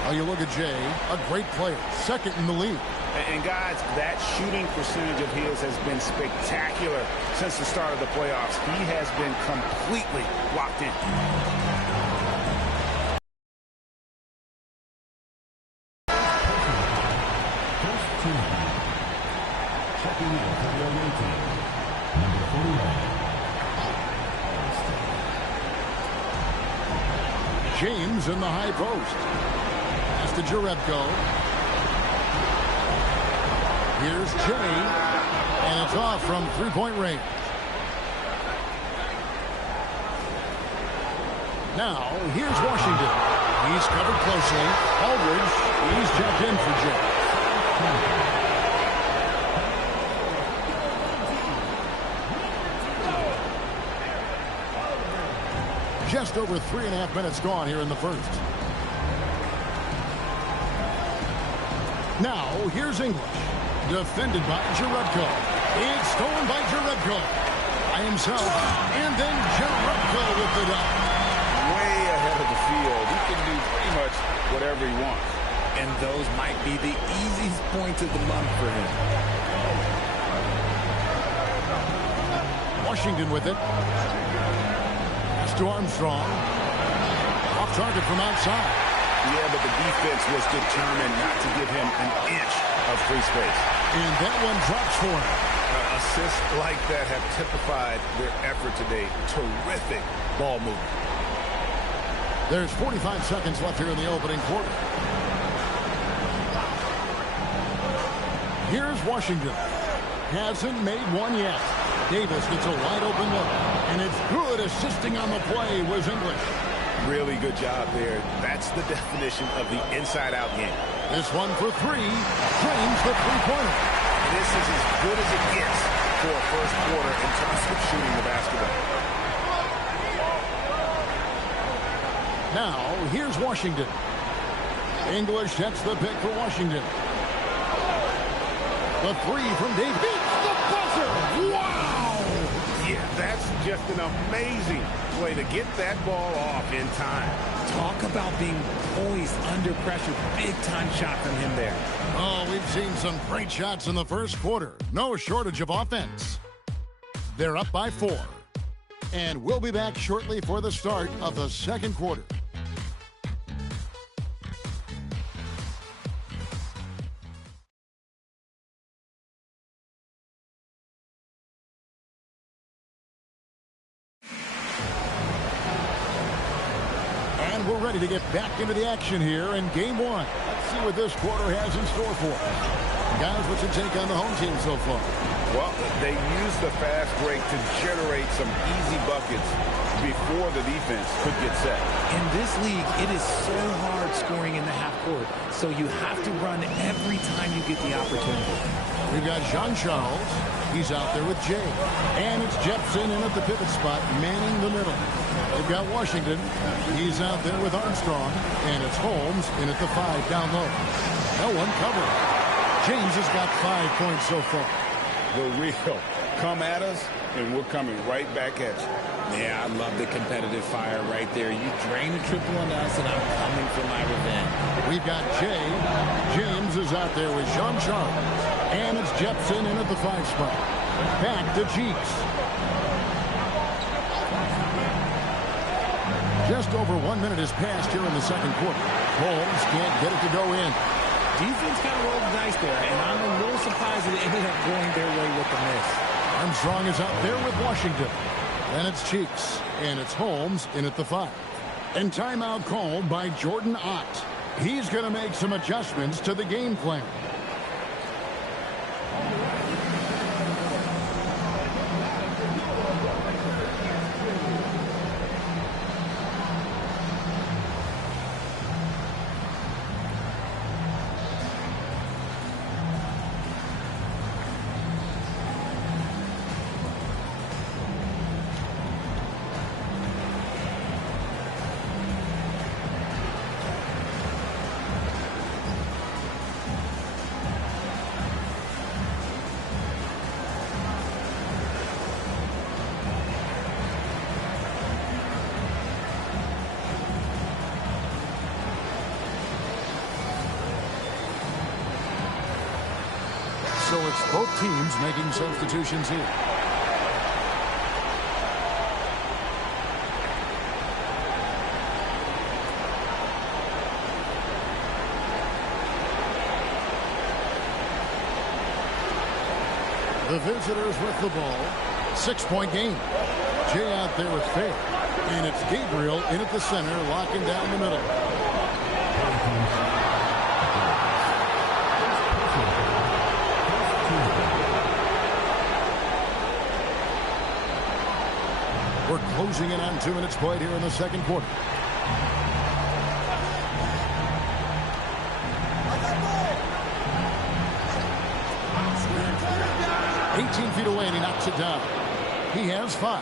Oh, you look at Jay, a great player, second in the league. And guys, that shooting percentage of his has been spectacular since the start of the playoffs. He has been completely locked in. Checking in for the away team, number 49. James in the high post. Pass to Jerebko. Here's Jay, and it's off from three-point range. Now, here's Washington. He's covered closely. Aldridge, he's checked in for Jay. Just over 3.5 minutes gone here in the first. Now, here's English. Defended by Jerebko. It's stolen by Jerebko. By himself. And then Jerebko with the dunk. Way ahead of the field. He can do pretty much whatever he wants. And those might be the easiest points of the month for him. Washington with it. Pass to Armstrong. Off target from outside. Yeah, but the defense was determined not to give him an inch of free space. And that one drops for him. Assists like that have typified their effort today. Terrific ball movement. There's 45 seconds left here in the opening quarter. Here's Washington. Hasn't made one yet. Davis gets a wide open look. And it's good assisting on the play was English. Really good job there. That's the definition of the inside-out game. This one for three. James the three-pointer. This is as good as it gets for a first quarter in terms of shooting the basketball. Now, here's Washington. English gets the pick for Washington. The three from Davis. Beats the buzzer. Wow! Yeah, that's just an amazing play to get that ball off in time. Talk about being poised under pressure. Big-time shot from him there. Oh, we've seen some great shots in the first quarter. No shortage of offense. They're up by 4. And we'll be back shortly for the start of the second quarter. We're ready to get back into the action here in game one. Let's see what this quarter has in store for us. Guys, what's your take on the home team so far? Well, they used the fast break to generate some easy buckets before the defense could get set. In this league, it is so hard scoring in the half court, so you have to run every time you get the opportunity. We've got Jean-Charles. He's out there with Jay. And it's Jepson in at the pivot spot, manning the middle. They've got Washington. He's out there with Armstrong. And it's Holmes in at the 5 down low. No one covering. James has got 5 points so far. The real come at us, and we're coming right back at you. Yeah, I love the competitive fire right there. You drain a triple on us, and I'm coming for my revenge. We've got Jay. James is out there with Jean-Charles. And it's Jepson in at the 5 spot. Back to Cheeks. Just over 1 minute has passed here in the second quarter. Holmes can't get it to go in. Defense kind of rolled the dice there, and I'm a little surprised that it ended up going their way with the miss. Armstrong is out there with Washington. Then it's Cheeks, and it's Holmes in at the 5. And timeout called by Jordan Ott. He's going to make some adjustments to the game plan. So it's both teams making substitutions here. The visitors with the ball. 6-point game. Jay out there with Fair. And it's Gabriel in at the center, locking down the middle. We're closing in on 2 minutes played here in the second quarter. Feet away and he knocks it down. He has 5.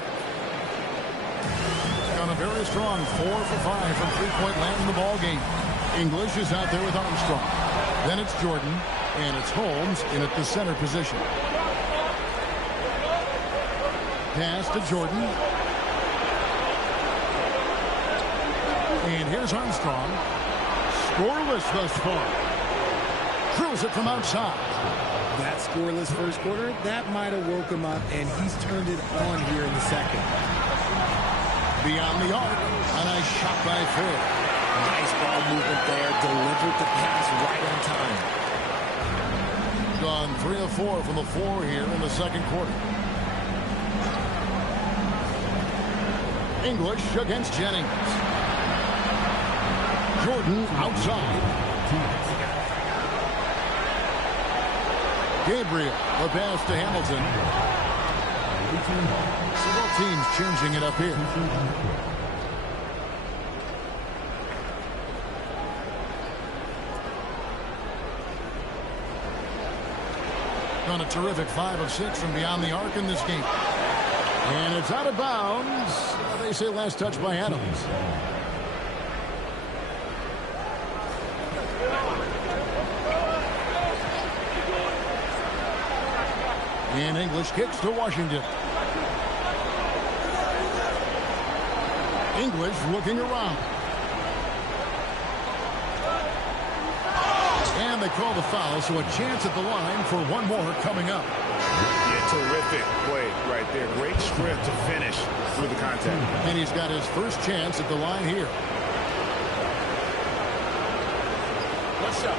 He's gone a very strong 4 for 5 from three-point land in the ball game. English is out there with Armstrong. Then it's Jordan and it's Holmes in at the center position. Pass to Jordan. And here's Armstrong. Scoreless thus far. Drills it from outside. That scoreless first quarter, that might have woke him up, and he's turned it on here in the second. Beyond the arc, a nice shot by Fair. Nice ball movement there, delivered the pass right on time. Gone 3 of 4 from the floor here in the second quarter. English against Jennings. Jordan outside. Gabriel, the pass to Hamilton. So both teams changing it up here. Done a terrific 5 of 6 from beyond the arc in this game. And it's out of bounds. They say last touch by Adams. And English kicks to Washington. English looking around. And they call the foul, so a chance at the line for one more coming up. Yeah, terrific play right there. Great strength to finish through the contact. And he's got his first chance at the line here. What's up?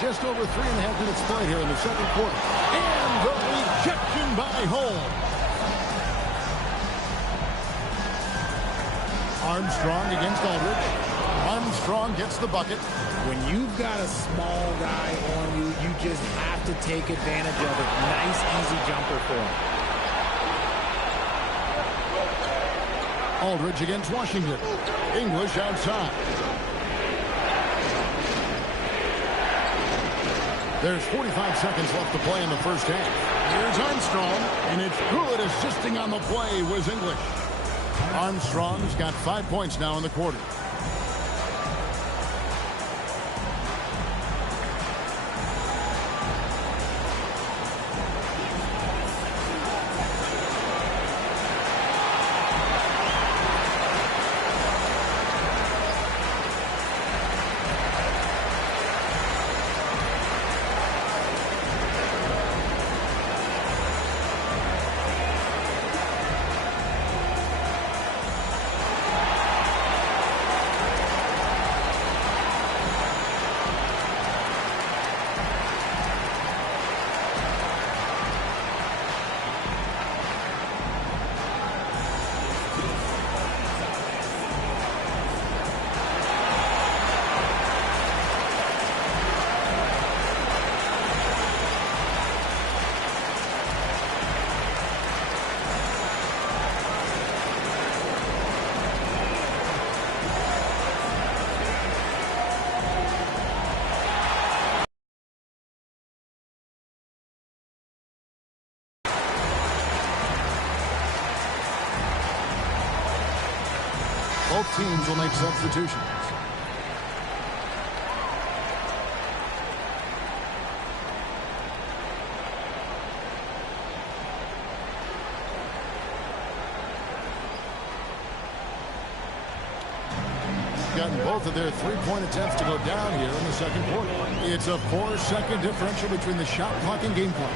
Just over 3.5 minutes played here in the second quarter. And the rejection by Holmes. Armstrong against Aldridge. Armstrong gets the bucket. When you've got a small guy on you, you just have to take advantage of it. Nice, easy jumper for him. Aldridge against Washington. English outside. There's 45 seconds left to play in the first half. Here's Armstrong, and it's good. Assisting on the play was English. Armstrong's got 5 points now in the quarter. Both teams will make substitutions. both of their three-point attempts to go down here in the second quarter. It's a 4-second differential between the shot clock and game clock.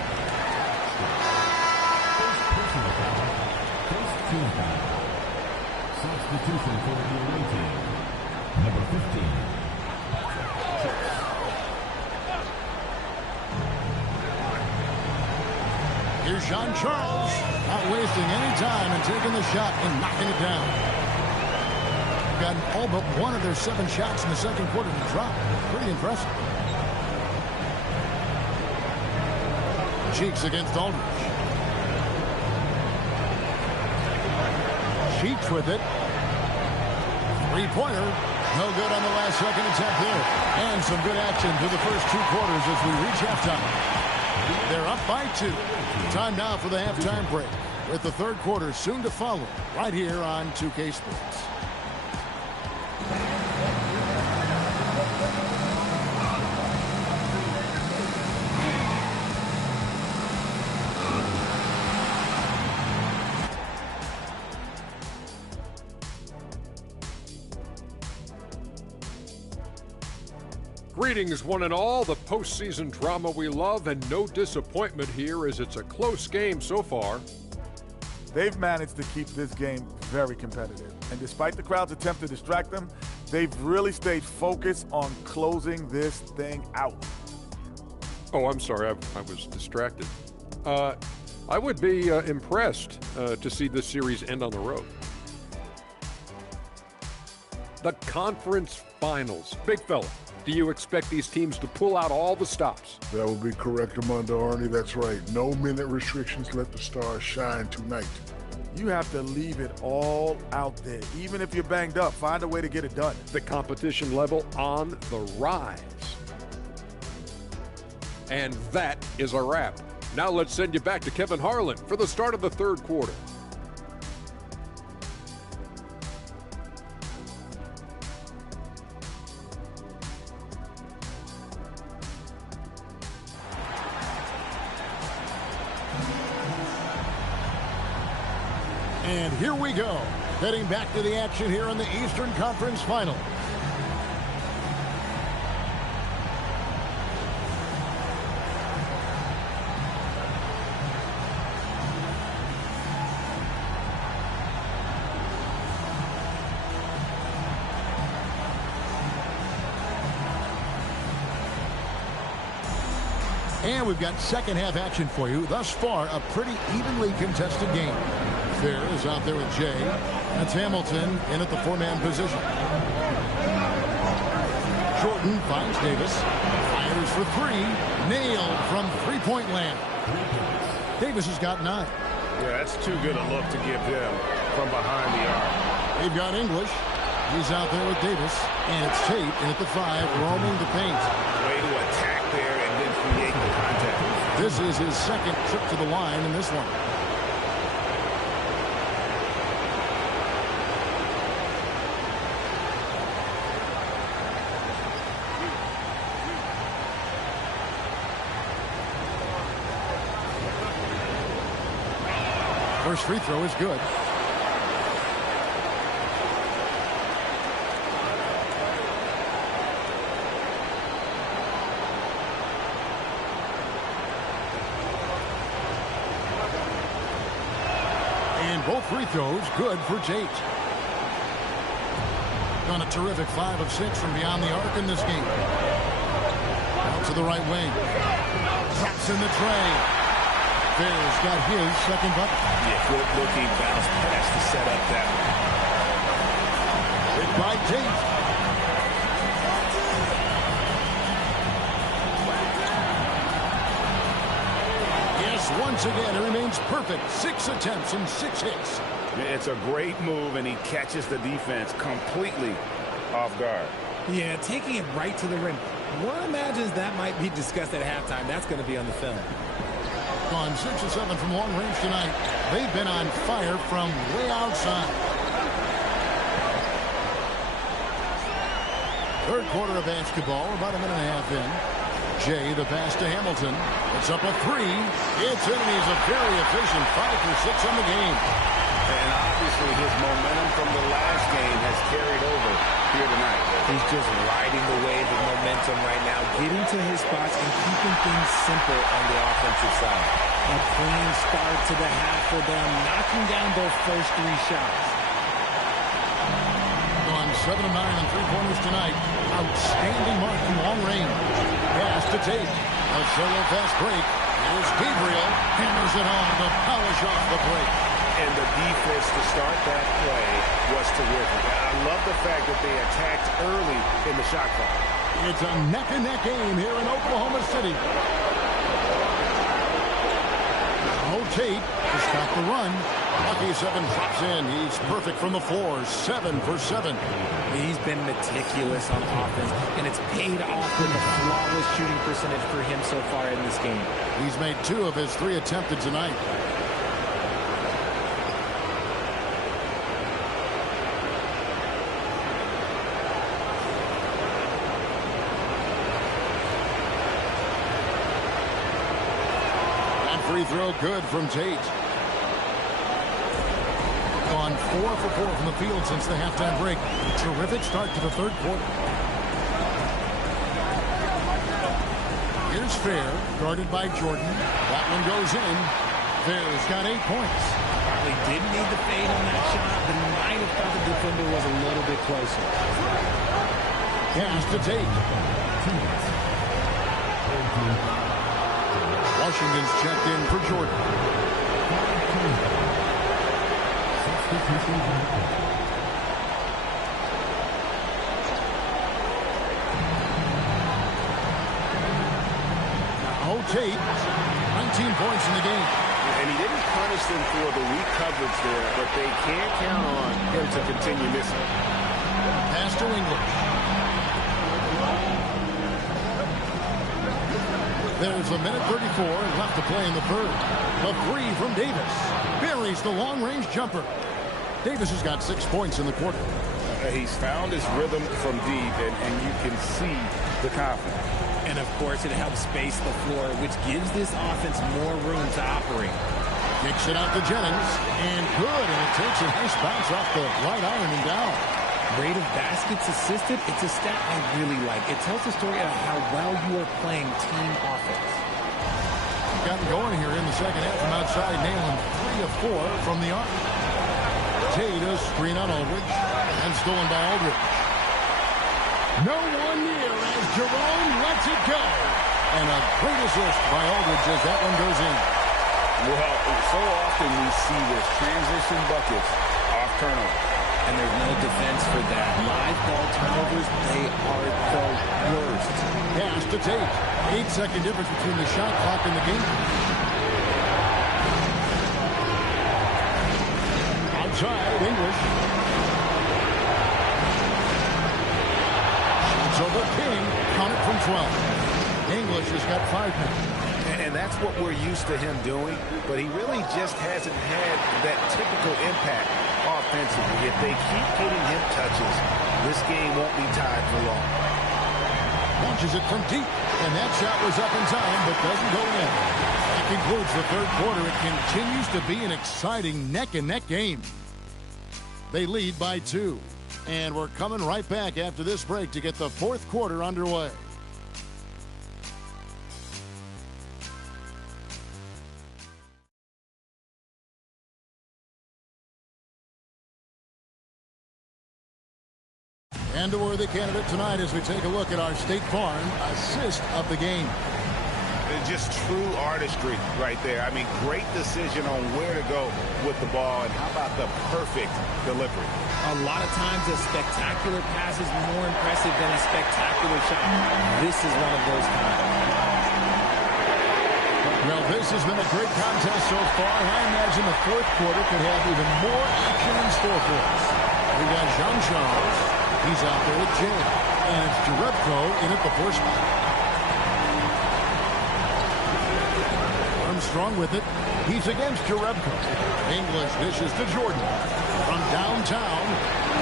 Substitution for the away team. Number 15. Here's Jean Charles, not wasting any time and taking the shot and knocking it down. Got all but one of their 7 shots in the second quarter to drop. Pretty impressive. Cheeks against Aldridge. Cheeks with it. Three-pointer. No good on the last second attempt there. And some good action through the first 2 quarters as we reach halftime. They're up by 2. Time now for the halftime break, with the third quarter soon to follow right here on 2K Sports. Greetings, one and all. The postseason drama we love, and no disappointment here as it's a close game so far. They've managed to keep this game very competitive. And despite the crowd's attempt to distract them, they've really stayed focused on closing this thing out. Oh, I'm sorry. I was distracted. I would be impressed to see this series end on the road. The conference finals. Big fella, do you expect these teams to pull out all the stops? That would be correct, Armando Arnie. That's right. No minute restrictions. Let the stars shine tonight. You have to leave it all out there. Even if you're banged up, find a way to get it done. The competition level on the rise. And that is a wrap. Now let's send you back to Kevin Harlan for the start of the third quarter. And here we go, heading back to the action here in the Eastern Conference Final. And we've got second half action for you. Thus far, a pretty evenly contested game. Fair is out there with Jay. That's Hamilton in at the 4-man position. Jordan finds Davis. Fires for 3. Nailed from three-point land. Davis has got 9. Yeah, that's too good a look to give them from behind the arc. They've got English. He's out there with Davis. And it's Tate in at the 5, roaming the paint. Way to attack there and then create the contact. This is his second trip to the line in this one. First free throw is good. And both free throws good for Tate. Done a terrific 5 of 6 from beyond the arc in this game. Out to the right wing. Drops in the tray. Bears got his second bucket. Yeah, good looking bounce pass to set up that one. Hit by Tate. Yes, once again, it remains perfect. 6 attempts and 6 hits. It's a great move, and he catches the defense completely off guard. Yeah, taking it right to the rim. One imagines that might be discussed at halftime. That's going to be on the film. Gone 6 of 7 from long range tonight. They've been on fire from way outside. Third quarter of basketball, about a minute and a half in. Jay, the pass to Hamilton. It's up a 3. It's in, and he's a very efficient 5 for 6 on the game. And obviously his momentum from the last game has carried over here tonight. He's just riding the wave of momentum right now, getting to his spots and keeping things simple on the offensive side. A clean start to the half for them, knocking down their first 3 shots. On 7 of 9 on three-pointers tonight. Outstanding mark from long range. Pass to Tate. A solo fast break. Here's Gabriel. Hammers it on to polish off the break. And the defense to start that play was terrific. I love the fact that they attacked early in the shot clock. It's a neck-and-neck game here in Oklahoma City. Now Tate to stop the run. Lucky 7 drops in. He's perfect from the floor. 7 for 7. He's been meticulous on offense, and it's paid off with a flawless shooting percentage for him so far in this game. He's made 2 of his 3 attempted tonight. That free throw good from Tate. Gone 4 for 4 from the field since the halftime break. Terrific start to the third quarter. Here's Fair, guarded by Jordan. That one goes in. Fair's got 8 points. They didn't need the fade on that shot, but he might have thought the defender was a little bit closer. Pass to Tate. Washington's checked in for Jordan. Now Tate, 19 points in the game. And he didn't punish them for the weak coverage there, but they can't count on him to continue missing. Pass to English. There's a minute 34 left to play in the third. The 3 from Davis. Buries the long-range jumper. Davis has got 6 points in the quarter. He's found his rhythm from deep, and you can see the confidence. And, of course, it helps space the floor, which gives this offense more room to operate. Kicks it out to Jennings, and good, and it takes a nice bounce off the right iron and down. Rate of baskets assisted, it's a stat I really like. It tells the story of how well you are playing team offense. Gotten going here in the second half from outside, nailing 3 of 4 from the arc. Tate a screen on Aldridge, and stolen by Aldridge. No one near as Jerome lets it go. And a great assist by Aldridge as that one goes in. Well, so often we see this transition buckets off turnover. And there's no defense for that. Live ball turnovers, they are the worst. Pass to Tate. 8-second difference between the shot clock and the game. Outside, English. Shoots over King. Count it from 12. English has got 5 minutes. And that's what we're used to him doing, but he really just hasn't had that typical impact offensively. If they keep getting him touches, this game won't be tied for long. Launches it from deep, and that shot was up in time, but doesn't go in. That concludes the third quarter. It continues to be an exciting neck-and-neck game. They lead by 2, and we're coming right back after this break to get the fourth quarter underway. And a worthy candidate tonight as we take a look at our State Farm assist of the game. It's just true artistry right there. I mean, great decision on where to go with the ball, and how about the perfect delivery? A lot of times a spectacular pass is more impressive than a spectacular shot. This is one of those times. Well, this has been a great contest so far, and I imagine the fourth quarter could have even more action in store for us. We got Jean-Charles. He's out there with Jay. And it's Jerebko in at the first spot. Armstrong with it. He's against Jerebko. English dishes to Jordan. From downtown.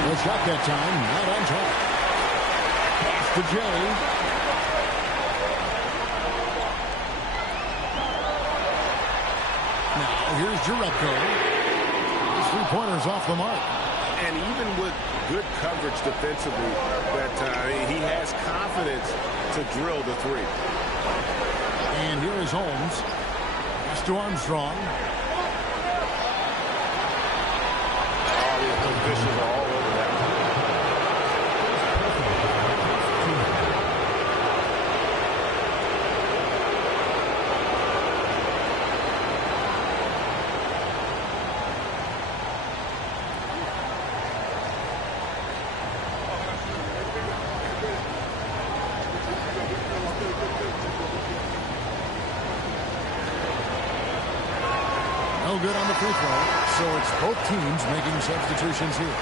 The shot that time, not on top. Pass to Jay. Now here's Jerebko. three-pointers off the mark. And even with good coverage defensively that time, he has confidence to drill the three. And here is Holmes. Pass to Armstrong. Oh, the officials are all over that. No good on the free throw, so it's both teams making substitutions here.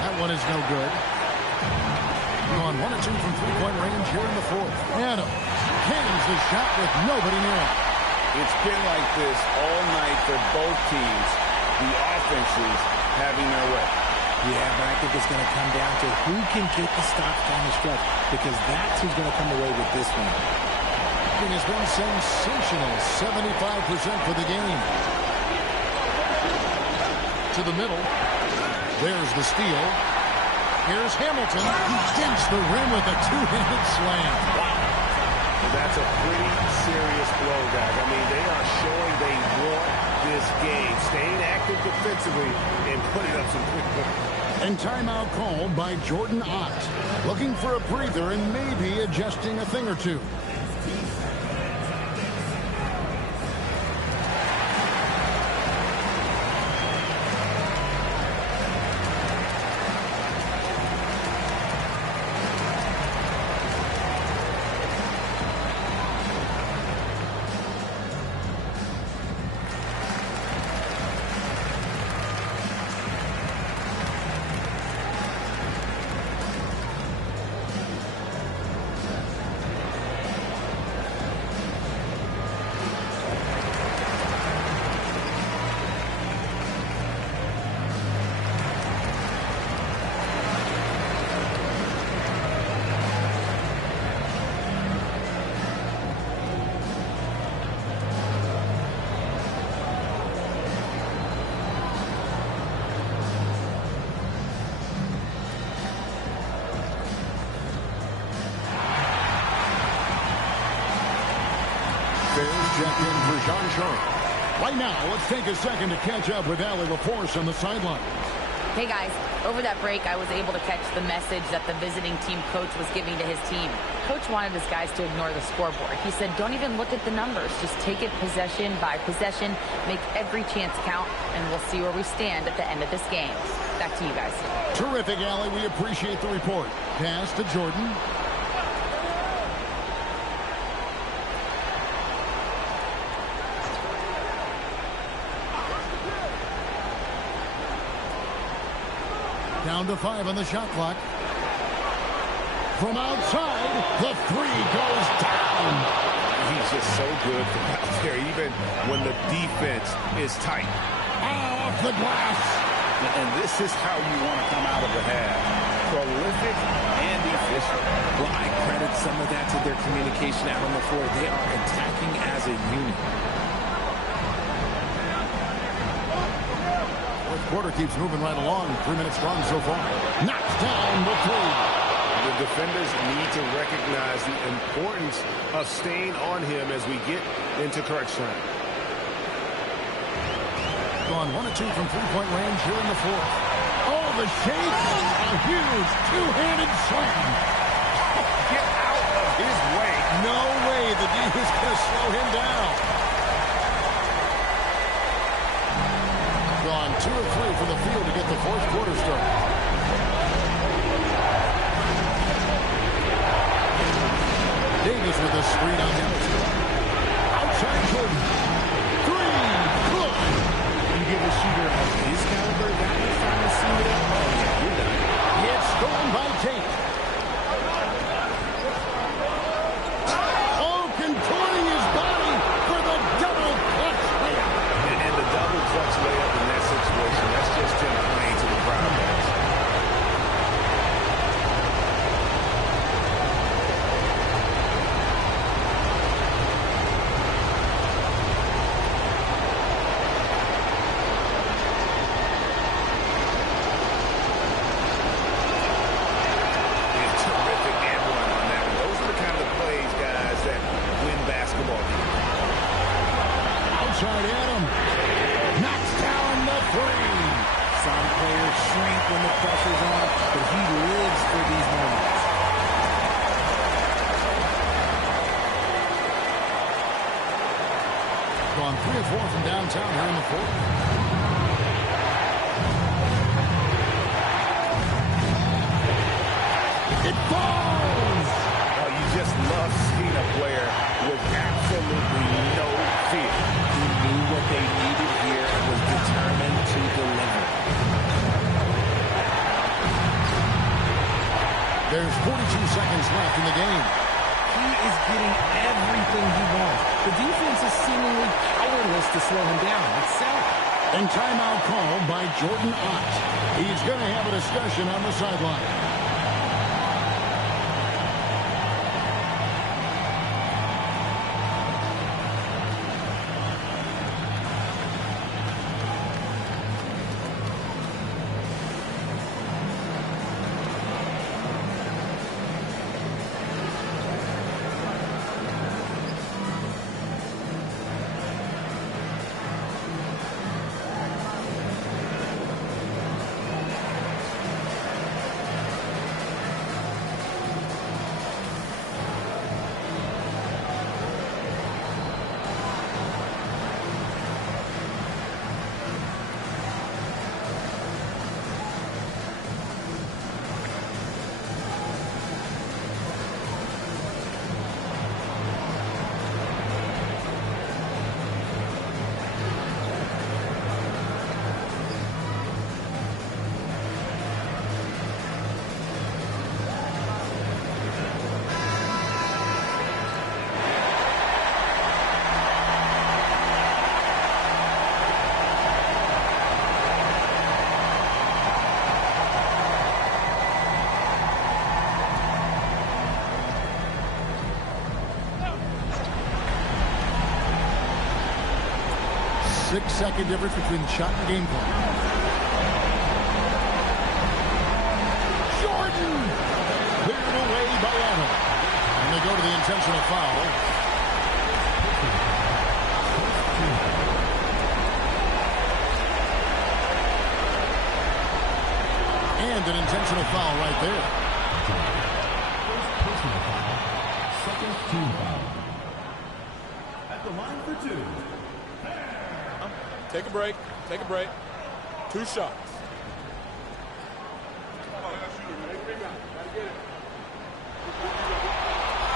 That one is no good. On 1 and 2 from three-point range here in the fourth. Adams cans the shot with nobody near him. It's been like this all night for both teams. The offenses having their way. Yeah, but I think it's going to come down to who can get the stops down the stretch, because that's who's going to come away with this one. It has been sensational. 75% for the game. To the middle. There's the steal. Here's Hamilton. He digs the rim with a two-handed slam. Wow. That's a pretty serious blow, guys. I mean, they are showing they want this game, staying active defensively and putting up some quick points. And timeout called by Jordan Ott. Looking for a breather and maybe adjusting a thing or two. Checked in for Jean Charles. Right now, let's take a second to catch up with Allie LaForce on the sideline. Hey guys, over that break, I was able to catch the message that the visiting team coach was giving to his team. Coach wanted his guys to ignore the scoreboard. He said, don't even look at the numbers. Just take it possession by possession, make every chance count, and we'll see where we stand at the end of this game. Back to you guys. Terrific, Allie. We appreciate the report. Pass to Jordan. Down to 5 on the shot clock. From outside, the three goes down. He's just so good from out there, even when the defense is tight. Off the glass. And this is how you want to come out of the half. Prolific and efficient. Well, I credit some of that to their communication out on the floor. They are attacking as a unit. Quarter keeps moving right along. 3 minutes gone so far. Knocks down the three. The defenders need to recognize the importance of staying on him as we get into crunch time. Gone 1 and 2 from three-point range here in the fourth. Oh, the shake. A huge two-handed slam. Get out of his way. No way the D is going to slow him down. Gone 2 of 3 from the field to get the fourth quarter started. Davis with a screen on Hamilton. Outside Jordan. Three. Good. You give a shooter of his caliber that much time to see it up. Oh, yeah, you're done. It's stolen by Tate. Oh, can 3 of 4 from downtown here in the fourth. It falls! Oh, you just love seeing a player with absolutely no fear. He knew what they needed here and was determined to deliver. There's 42 seconds left in the game. He is getting everything he wants. The defense is seemingly powerless to slow him down. It's sad. And timeout called by Jordan Ott. He's going to have a discussion on the sideline. Six-second difference between the shot and game clock. Jordan! Cleared away by Adams. And they go to the intentional foul. And an intentional foul right there. Personal foul. Second team foul. At the line for 2. Take a break. Take a break. 2 shots.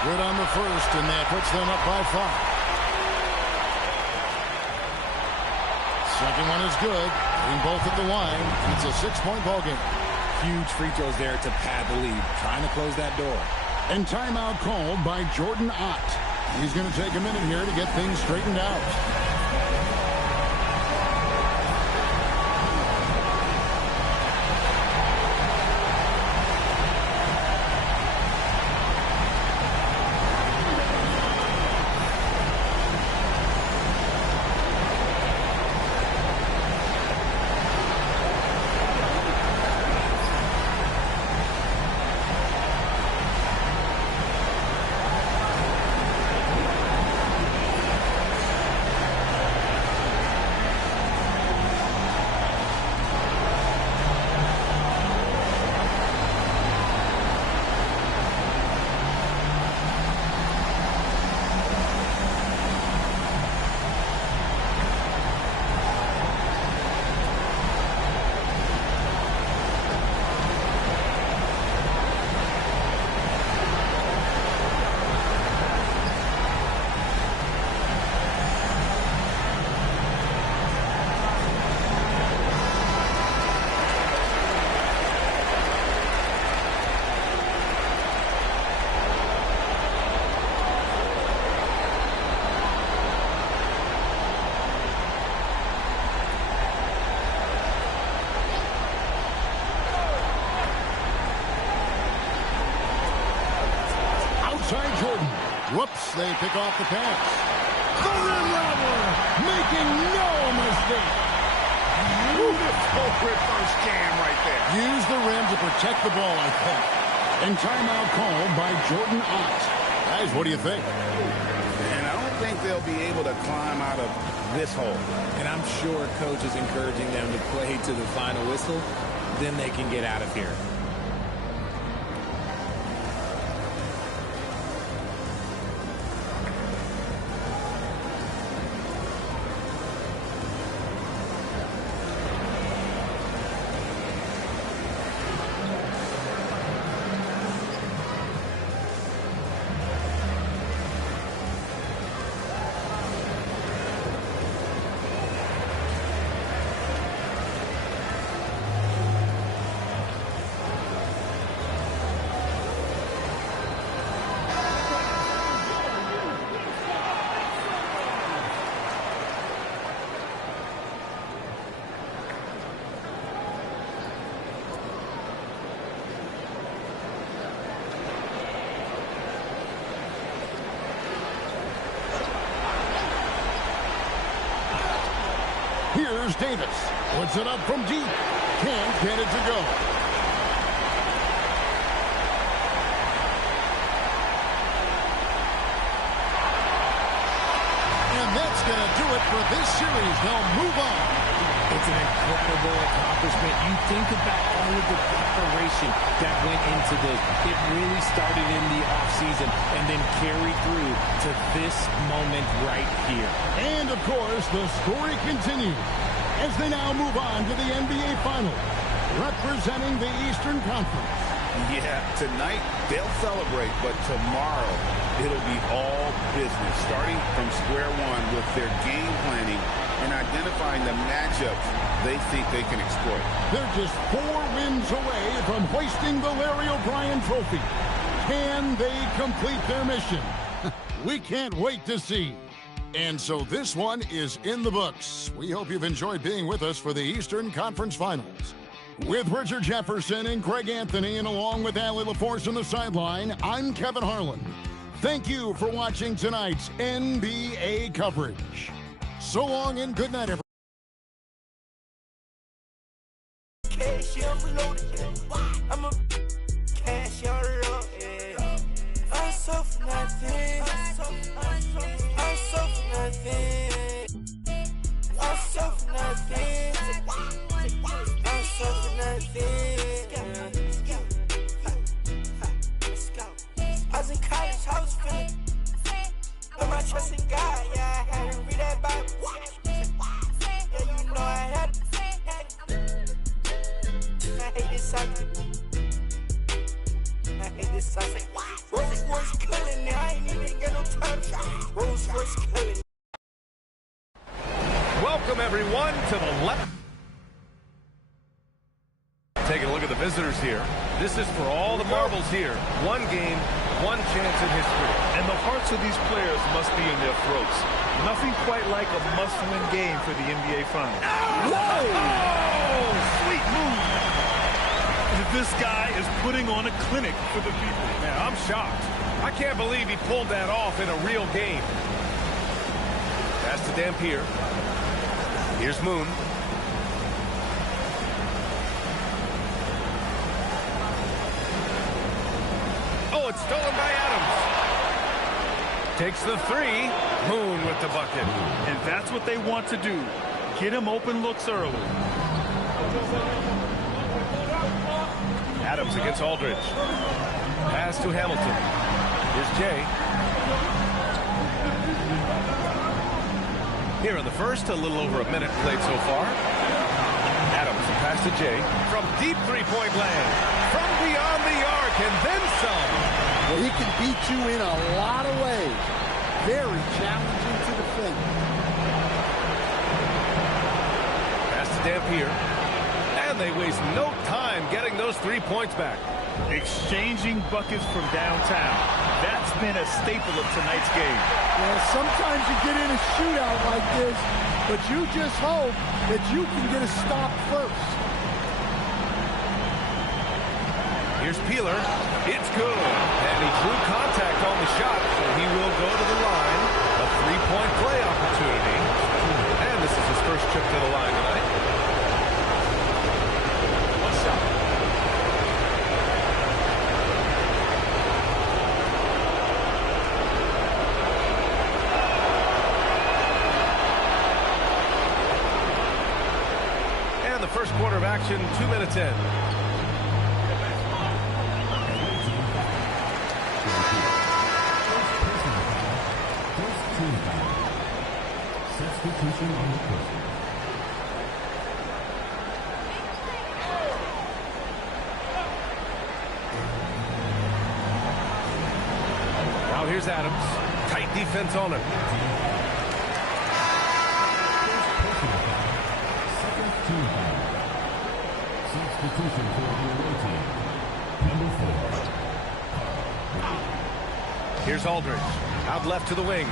Good on the first, and that puts them up by 5. Second one is good. Hitting both at the line, and it's a 6-point ball game. Huge free throws there to pad the lead, trying to close that door. And timeout called by Jordan Ott. He's going to take a minute here to get things straightened out. Jordan. Whoops, they pick off the pass. The rim robber, making no mistake. Beautiful reverse jam right there. Use the rim to protect the ball, I think. And timeout called by Jordan Ott. Guys, what do you think? And I don't think they'll be able to climb out of this hole. And I'm sure coach is encouraging them to play to the final whistle. Then they can get out of here. Here's Davis. Puts it up from deep. Can't get it to go. And that's going to do it for this series. They'll move on. It's an incredible accomplishment. You think about all of the preparation that went into this. It really started in the offseason and then carried through to this moment right here. And, of course, the story continues as they now move on to the NBA Finals, representing the Eastern Conference. Yeah, tonight they'll celebrate, but tomorrow it'll be all business, starting from square one with their game planning and identifying the matchups they think they can exploit. They're just 4 wins away from hoisting the Larry O'Brien Trophy. Can they complete their mission? We can't wait to see. And so this one is in the books. We hope you've enjoyed being with us for the Eastern Conference Finals. With Richard Jefferson and Greg Anthony, and along with Allie LaForce on the sideline, I'm Kevin Harlan. Thank you for watching tonight's NBA coverage. So long and good night, everyone. Cash overloaded. I'm a cash out of yeah. I'm so for nothing. I'm so for nothing. I'm so for nothing. I'm so for nothing. I was in college, I was feeling. Put my trust in God, yeah, I had to read that Bible. Yeah, you know I had to. I hate this cycle. I hate this cycle. Rolls Royce killing me, I ain't even get no time. Rolls Royce killing me. Welcome, everyone, to the left. Taking a look at the visitors here. This is for all the marbles here. One game, one chance in history. And the hearts of these players must be in their throats. Nothing quite like a must-win game for the NBA Finals. Whoa! Oh, sweet move. This guy is putting on a clinic for the people. Man, I'm shocked. I can't believe he pulled that off in a real game. Pass to Dampier. Here's Moon. Oh, it's stolen by Adams. Takes the 3. Moon with the bucket. And that's what they want to do. Get him open looks early. Adams against Aldridge. Pass to Hamilton. Here's Jay. Here in the first, a little over a minute played so far. Adams, a pass to Jay. From deep three-point land. From beyond the arc, and then some. Well, he can beat you in a lot of ways. Very challenging to defend. Pass to Dampier. And they waste no time getting those 3 points back. Exchanging buckets from downtown. That's been a staple of tonight's game. Well, sometimes you get in a shootout like this, but you just hope that you can get a stop first. Here's Peeler. It's good. And he drew contact on the shot, so he will go to the line. A 3-point play opportunity. And this is his first trip to the line tonight. One shot. And the first quarter of action, 2 minutes in. Substitution on the court. Now here's Adams. Tight defense on him. Second team foul. Substitution for the away team. Number 4. Here's Aldridge. Out left to the wing.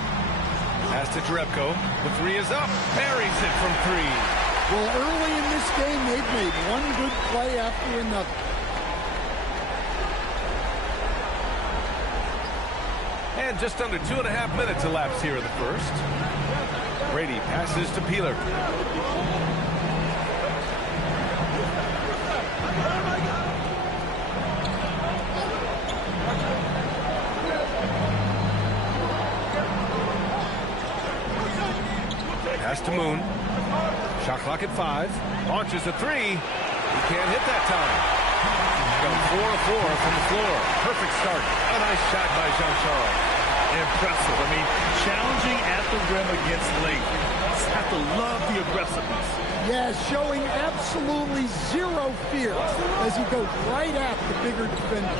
Pass to Jerebko. The 3 is up. Buries it from 3. Well, early in this game, they've made one good play after another. And just under 2.5 minutes elapsed here in the first. Brady passes to Peeler. Pass to Moon. Shot clock at 5. Launches a 3. He can't hit that time. Got 4 of 4 from the floor. Perfect start. A nice shot by Jean-Charles. Impressive. I mean, challenging at the rim against length. Just have to love the aggressiveness. Yeah, showing absolutely zero fear as he goes right at the bigger defender.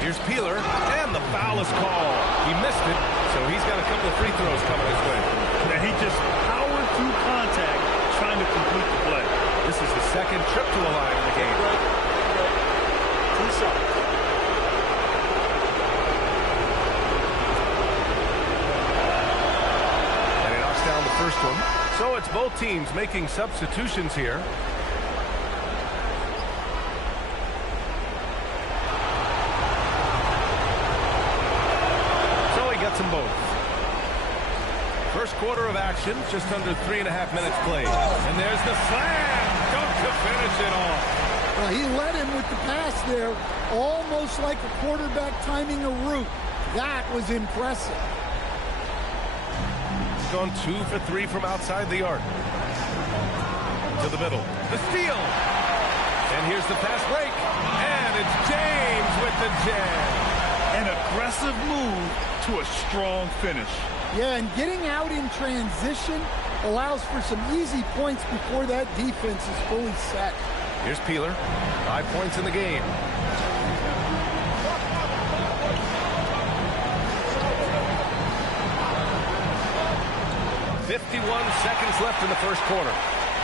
Here's Peeler, and the foul is called. He missed it, so he's got a couple of free throws coming his way. And he just powered through contact, trying to complete the play. This is the second trip to the line in the game. 2 shots. And he knocks down the first one. So it's both teams making substitutions here. Them both. First quarter of action, just under 3.5 minutes played. And there's the slam. Dunk to finish it off. Well, he led him with the pass there, almost like a quarterback timing a route. That was impressive. He's gone 2 for 3 from outside the arc. To the middle. The steal. And here's the fast break. And it's James with the jam. An aggressive move to a strong finish. Yeah, and getting out in transition allows for some easy points before that defense is fully set. Here's Peeler. 5 points in the game. .51 left in the first quarter.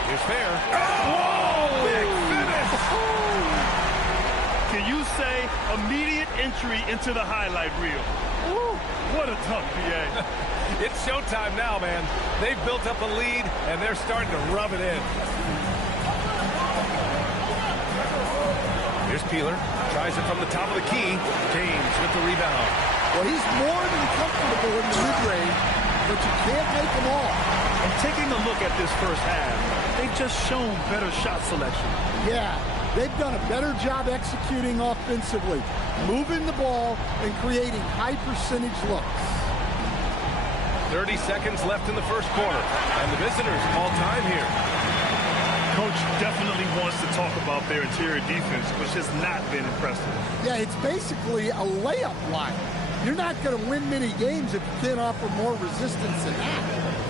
Here's Fair. Oh, big finish! Can you say immediate entry into the highlight reel? Woo, what a tough PA. It's showtime now, man. They've built up a lead, and they're starting to rub it in. Here's Peeler. Tries it from the top of the key. James with the rebound. Well, he's more than comfortable in the mid-range, but you can't make them all. And taking a look at this first half, they've just shown better shot selection. Yeah. They've done a better job executing offensively, moving the ball and creating high percentage looks. 30 seconds left in the first quarter, and the visitors call time here. Coach definitely wants to talk about their interior defense, which has not been impressive. Yeah, it's basically a layup line. You're not going to win many games if you can't offer more resistance than that.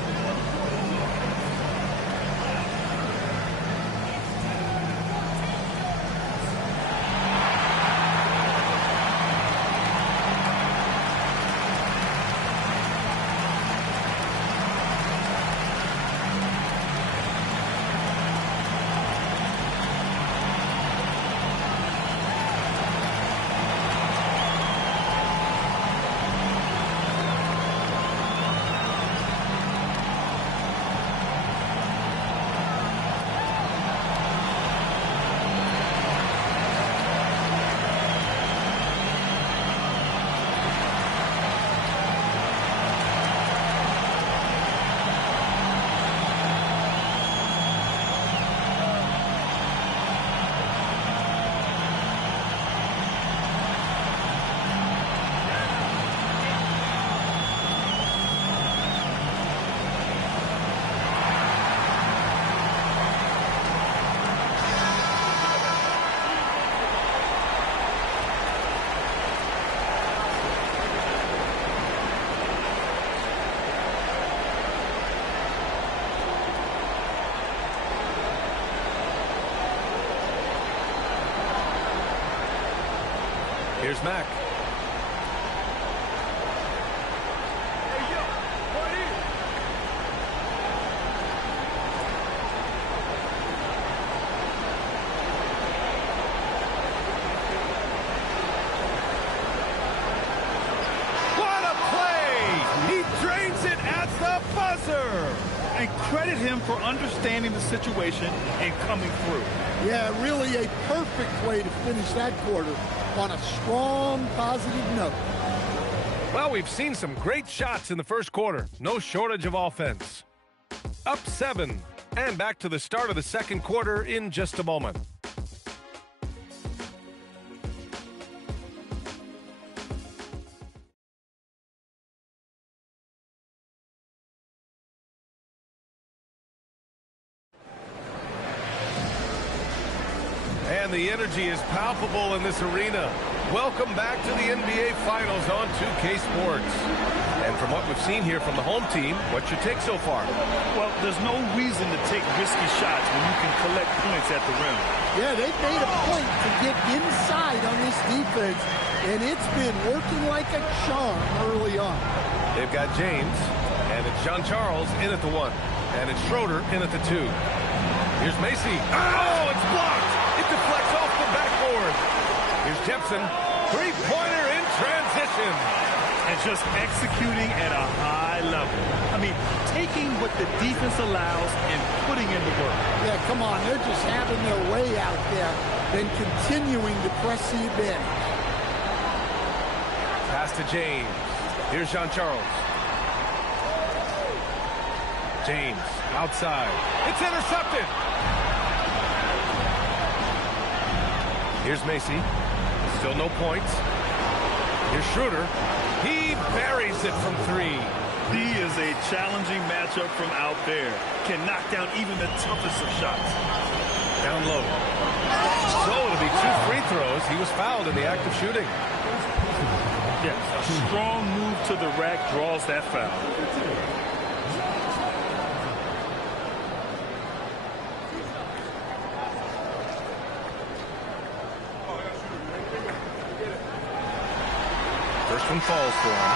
Here's Mack. credit him for understanding the situation and coming through. Yeah, really a perfect way to finish that quarter on a strong, positive note. Well, we've seen some great shots in the first quarter. No shortage of offense. Up 7, and back to the start of the second quarter in just a moment. And the energy is palpable in this arena. Welcome back to the NBA Finals on 2K Sports. And from what we've seen here from the home team, what's your take so far? Well, there's no reason to take risky shots when you can collect points at the rim. Yeah, they've made a point to get inside on this defense, and it's been working like a charm early on. They've got James, and it's Jean-Charles in at the 1, and it's Schroeder in at the 2. Here's Macy. Oh, it's blocked! It deflects off the backboard. Here's Jepson. Three-pointer in transition. And just executing at a high level. I mean, taking what the defense allows and putting in the work. Yeah, come on. They're just having their way out there, then continuing to press the advantage. Pass to James. Here's Jean-Charles. James, outside. It's intercepted. Here's Macy. Still no points. Here's Schroeder. He buries it from 3. He is a challenging matchup from out there. Can knock down even the toughest of shots. Down low. So it'll be 2 free throws. He was fouled in the act of shooting. Yes, a strong move to the rack draws that foul. First one falls for him.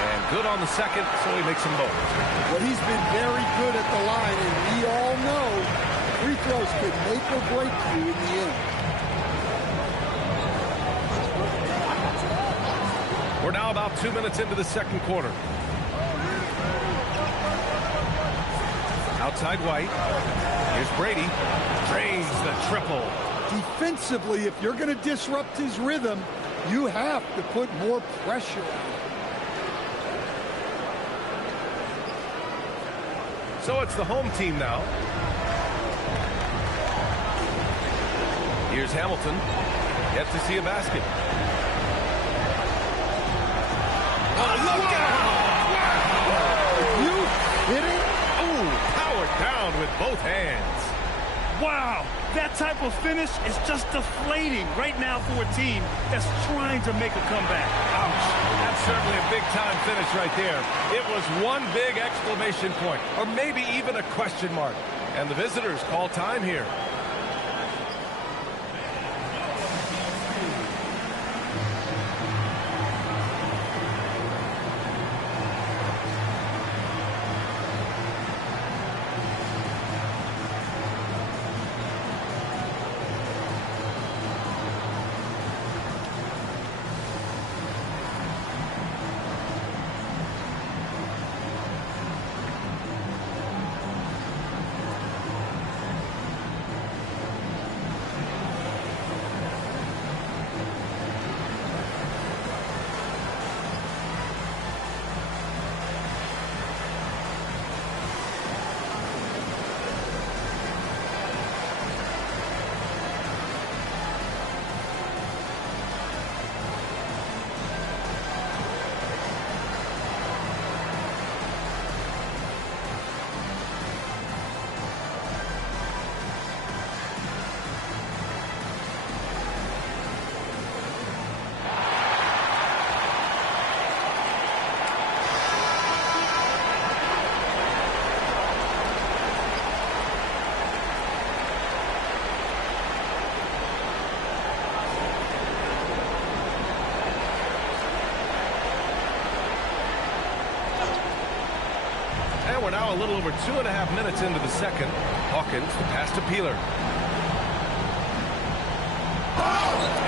And good on the second, so he makes them both. Well, he's been very good at the line, and we all know free throws can make or break you in the end. We're now about 2 minutes into the second quarter. Outside White. Here's Brady. Drains the triple. Defensively, if you're going to disrupt his rhythm, you have to put more pressure on him. So it's the home team now. Here's Hamilton. Yet to see a basket. Oh, look out! You hit it? Down with both hands. Wow, that type of finish is just deflating right now for a team that's trying to make a comeback. Ouch. That's certainly a big-time finish right there. It was one big exclamation point, or maybe even a question mark. And the visitors call time here. We're now a little over 2.5 minutes into the second. Hawkins, the pass to Peeler.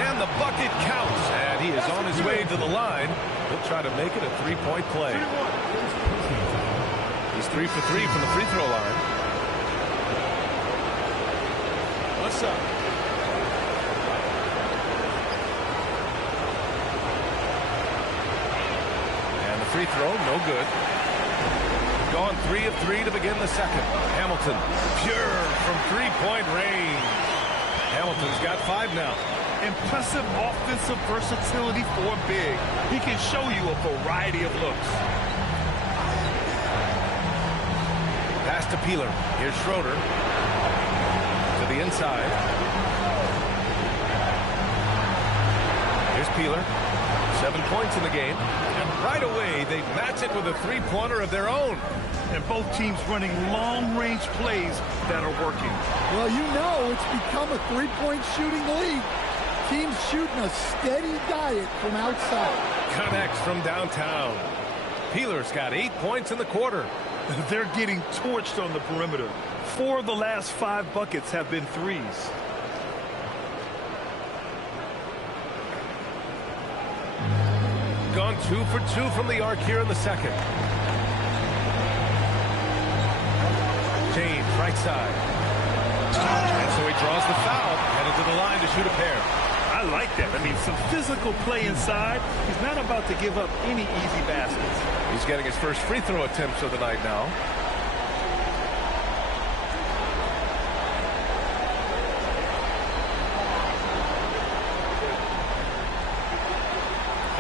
And the bucket counts. And he is on his way to the line. He'll try to make it a three-point play. He's 3 for 3 from the free throw line. What's up? And the free throw, no good. Gone 3 of 3 to begin the second. Hamilton, pure from three-point range. Hamilton's got 5 now. Impressive offensive versatility for a big. He can show you a variety of looks. Pass to Peeler. Here's Schroeder. To the inside. Here's Peeler. 7 points in the game. And right away, they match it with a three-pointer of their own. And both teams running long-range plays that are working. Well, you know it's become a three-point shooting league. Teams shooting a steady diet from outside. Connects from downtown. Peeler's got 8 points in the quarter. They're getting torched on the perimeter. 4 of the last 5 buckets have been threes. Gone 2 for 2 from the arc here in the second. James, right side. And so he draws the foul. Headed to the line to shoot a pair. I like that. I mean, some physical play inside. He's not about to give up any easy baskets. He's getting his first free throw attempts of the night now.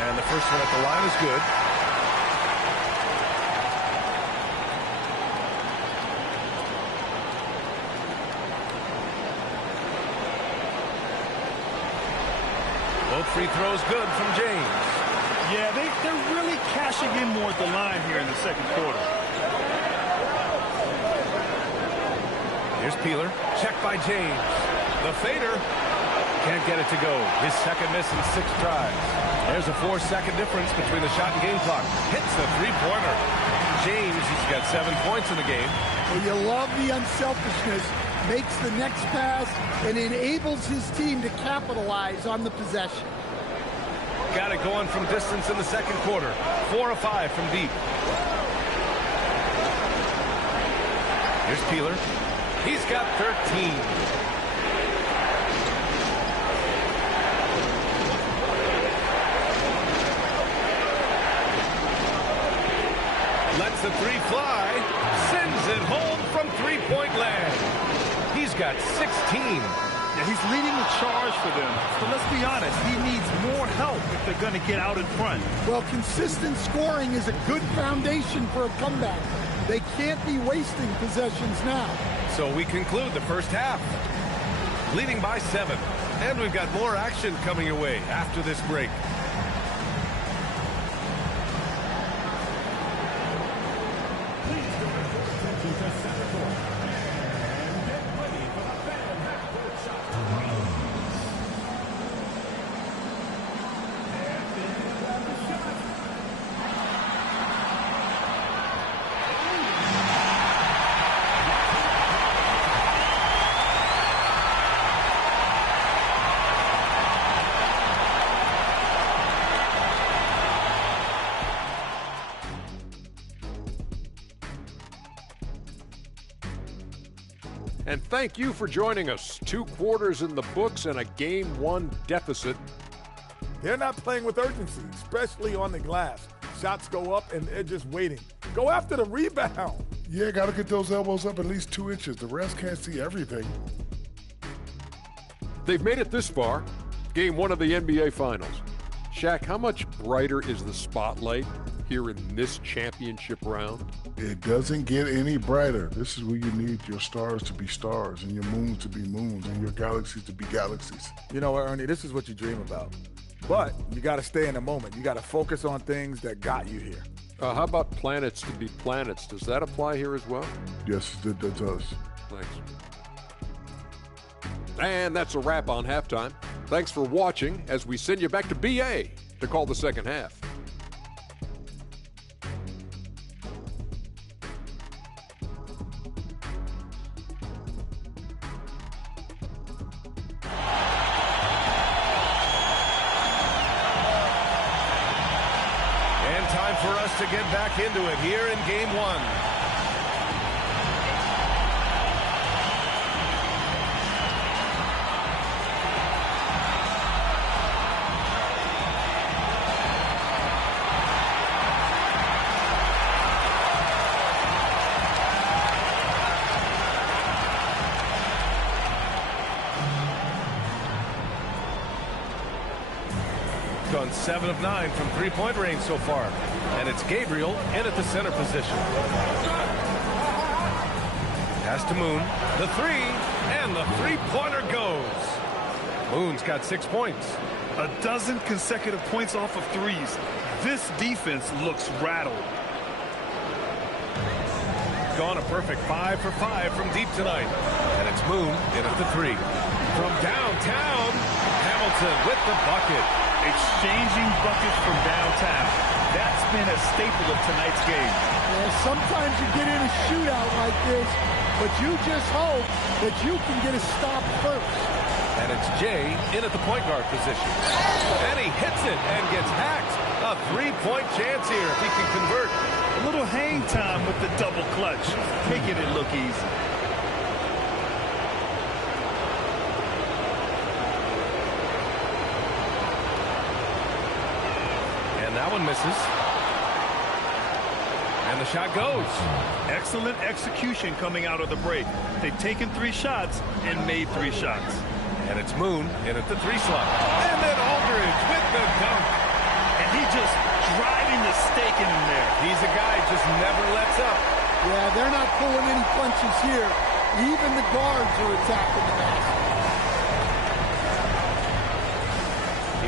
And the first one at the line is good. Both free throws good from James. Yeah, they're really cashing in more at the line here in the second quarter. Here's Peeler. Check by James. The fader. Can't get it to go. His second miss in 6 tries. There's a 4-second difference between the shot and game clock. Hits the three-pointer. James, he's got 7 points in the game. Well, you love the unselfishness. Makes the next pass and enables his team to capitalize on the possession. Got it going from distance in the second quarter. 4 of 5 from deep. Here's Peeler. He's got 13. Lets the three fly. Sends it home from three-point land. He's got 16. Yeah, he's leading the charge for them. So let's be honest, he needs more help if they're going to get out in front. Well, consistent scoring is a good foundation for a comeback. They can't be wasting possessions now. So we conclude the first half. Leading by 7. And we've got more action coming your way after this break. And thank you for joining us. 2 quarters in the books and a Game 1 deficit. They're not playing with urgency, especially on the glass. Shots go up and they're just waiting. Go after the rebound. Yeah, got to get those elbows up at least 2 inches. The rest can't see everything. They've made it this far. Game 1 of the NBA Finals. Shaq, how much brighter is the spotlight here in this championship round? It doesn't get any brighter. This is where you need your stars to be stars and your moons to be moons and your galaxies to be galaxies. You know what, Ernie? This is what you dream about. But you got to stay in the moment. You got to focus on things that got you here. How about planets to be planets? Does that apply here as well? Yes, it does. Thanks. And that's a wrap on halftime. Thanks for watching as we send you back to BA to call the second half. for us to get back into it here in game one. Gone 7 of 9 from three-point range so far. And it's Gabriel in at the center position. Pass to Moon. The three. And the three-pointer goes. Moon's got 6 points. A dozen consecutive points off of threes. This defense looks rattled. Gone a perfect 5 for 5 from deep tonight. And it's Moon in at the three. From downtown, Hamilton with the bucket. Exchanging buckets from downtown. That's been a staple of tonight's game. Yeah, sometimes you get in a shootout like this, but you just hope that you can get a stop first. And it's Jay in at the point guard position. And he hits it and gets hacked. A three-point chance here if he can convert. A little hang time with the double clutch. Making it look easy. That one misses. And the shot goes. Excellent execution coming out of the break. They've taken 3 shots and made 3 shots. And it's Moon in at the 3 slot. And then Aldridge with the dunk. And he just driving the stake in there. He's a guy just never lets up. Yeah, they're not pulling any punches here. Even the guards are attacking the basket.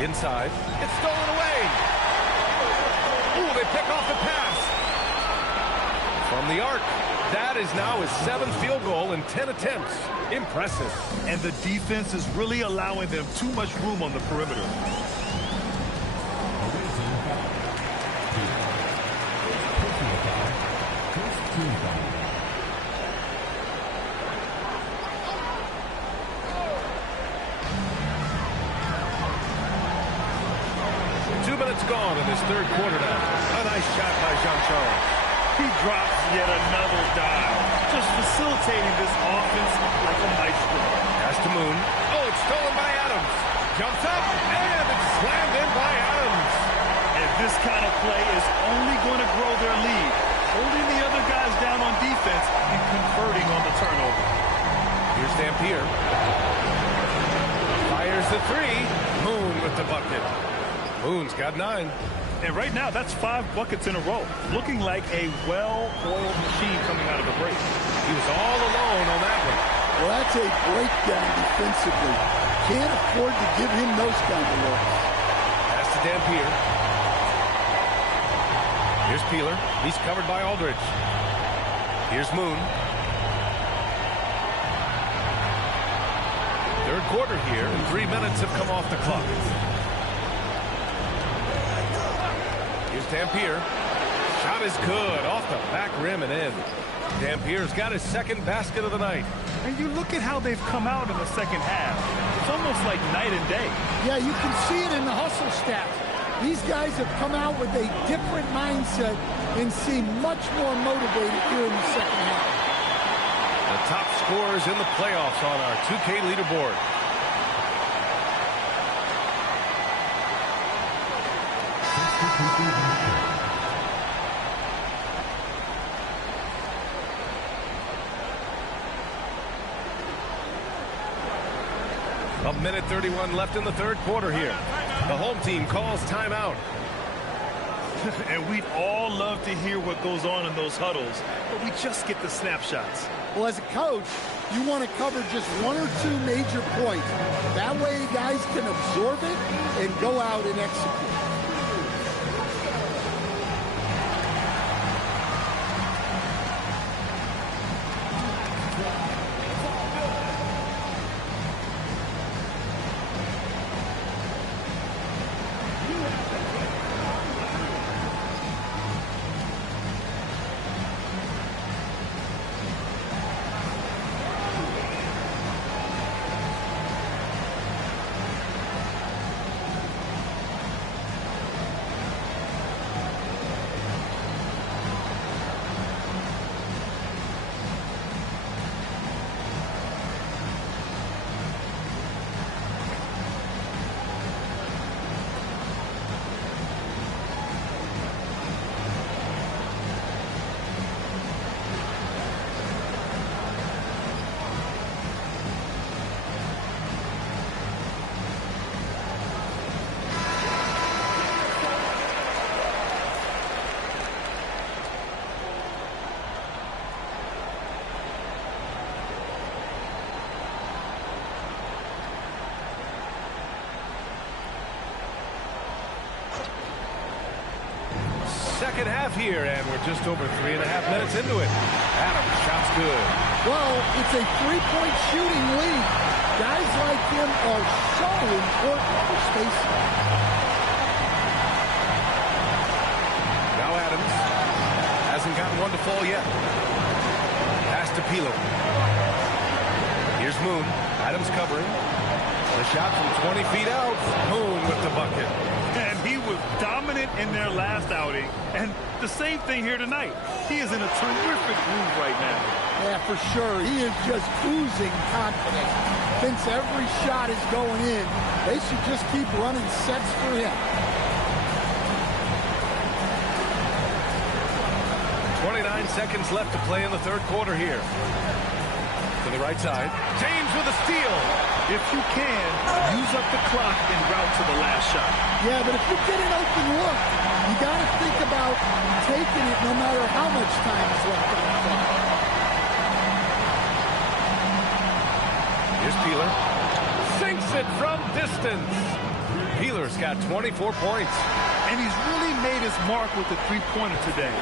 Inside. It's stolen away. Ooh, they pick off the pass. From the arc. That is now his 7th field goal in 10 attempts. Impressive. And the defense is really allowing them too much room on the perimeter. Gone in his third quarter now. A nice shot by Jean-Charles. He drops yet another dive. Just facilitating this offense like a maestro. Pass to Moon. Oh, it's stolen by Adams. Jumps up, and it's slammed in by Adams. And this kind of play is only going to grow their lead. Holding the other guys down on defense and converting on the turnover. Here's Dampier. Fires the three. Moon with the bucket. Moon's got 9. And right now, that's 5 buckets in a row. Looking like a well-oiled machine coming out of the break. He was all alone on that one. Well, that's a breakdown defensively. Can't afford to give him those kind of looks. Pass to Dampier. Here's Peeler. He's covered by Aldridge. Here's Moon. Third quarter here, and 3 minutes have come off the clock. Here's Dampier. Shot is good. Off the back rim and in. Dampier's got his 2nd basket of the night. And you look at how they've come out in the second half. It's almost like night and day. Yeah, you can see it in the hustle stats. These guys have come out with a different mindset and seem much more motivated here in the second half. The top scorers in the playoffs on our 2K leaderboard. A minute 31 left in the third quarter here. The home team calls timeout. And we'd all love to hear what goes on in those huddles, but we just get the snapshots. Well, as a coach, you want to cover just 1 or 2 major points. That way guys can absorb it and go out and execute. half here, and we're just over 3.5 minutes into it. Adams, shot's good. Well, it's a three-point shooting lead. Guys like him are so important for spacing. Now Adams hasn't gotten one to fall yet. Pass to Peeler. Here's Moon. Adams covering. The shot from 20 feet out. Moon with the bucket. And he was dominant in their last outing. And the same thing here tonight. He is in a terrific groove right now. Yeah, for sure. He is just oozing confidence. Thinks every shot is going in. They should just keep running sets for him. 29 seconds left to play in the third quarter here. To the right side. James with a steal. If you can, use up the clock and route to the last shot. Yeah, but if you get an open look, you got to think about taking it no matter how much time is left on the clock. Here's Peeler. Sinks it from distance. Peeler's got 24 points. And he's really made his mark with the three-pointer today.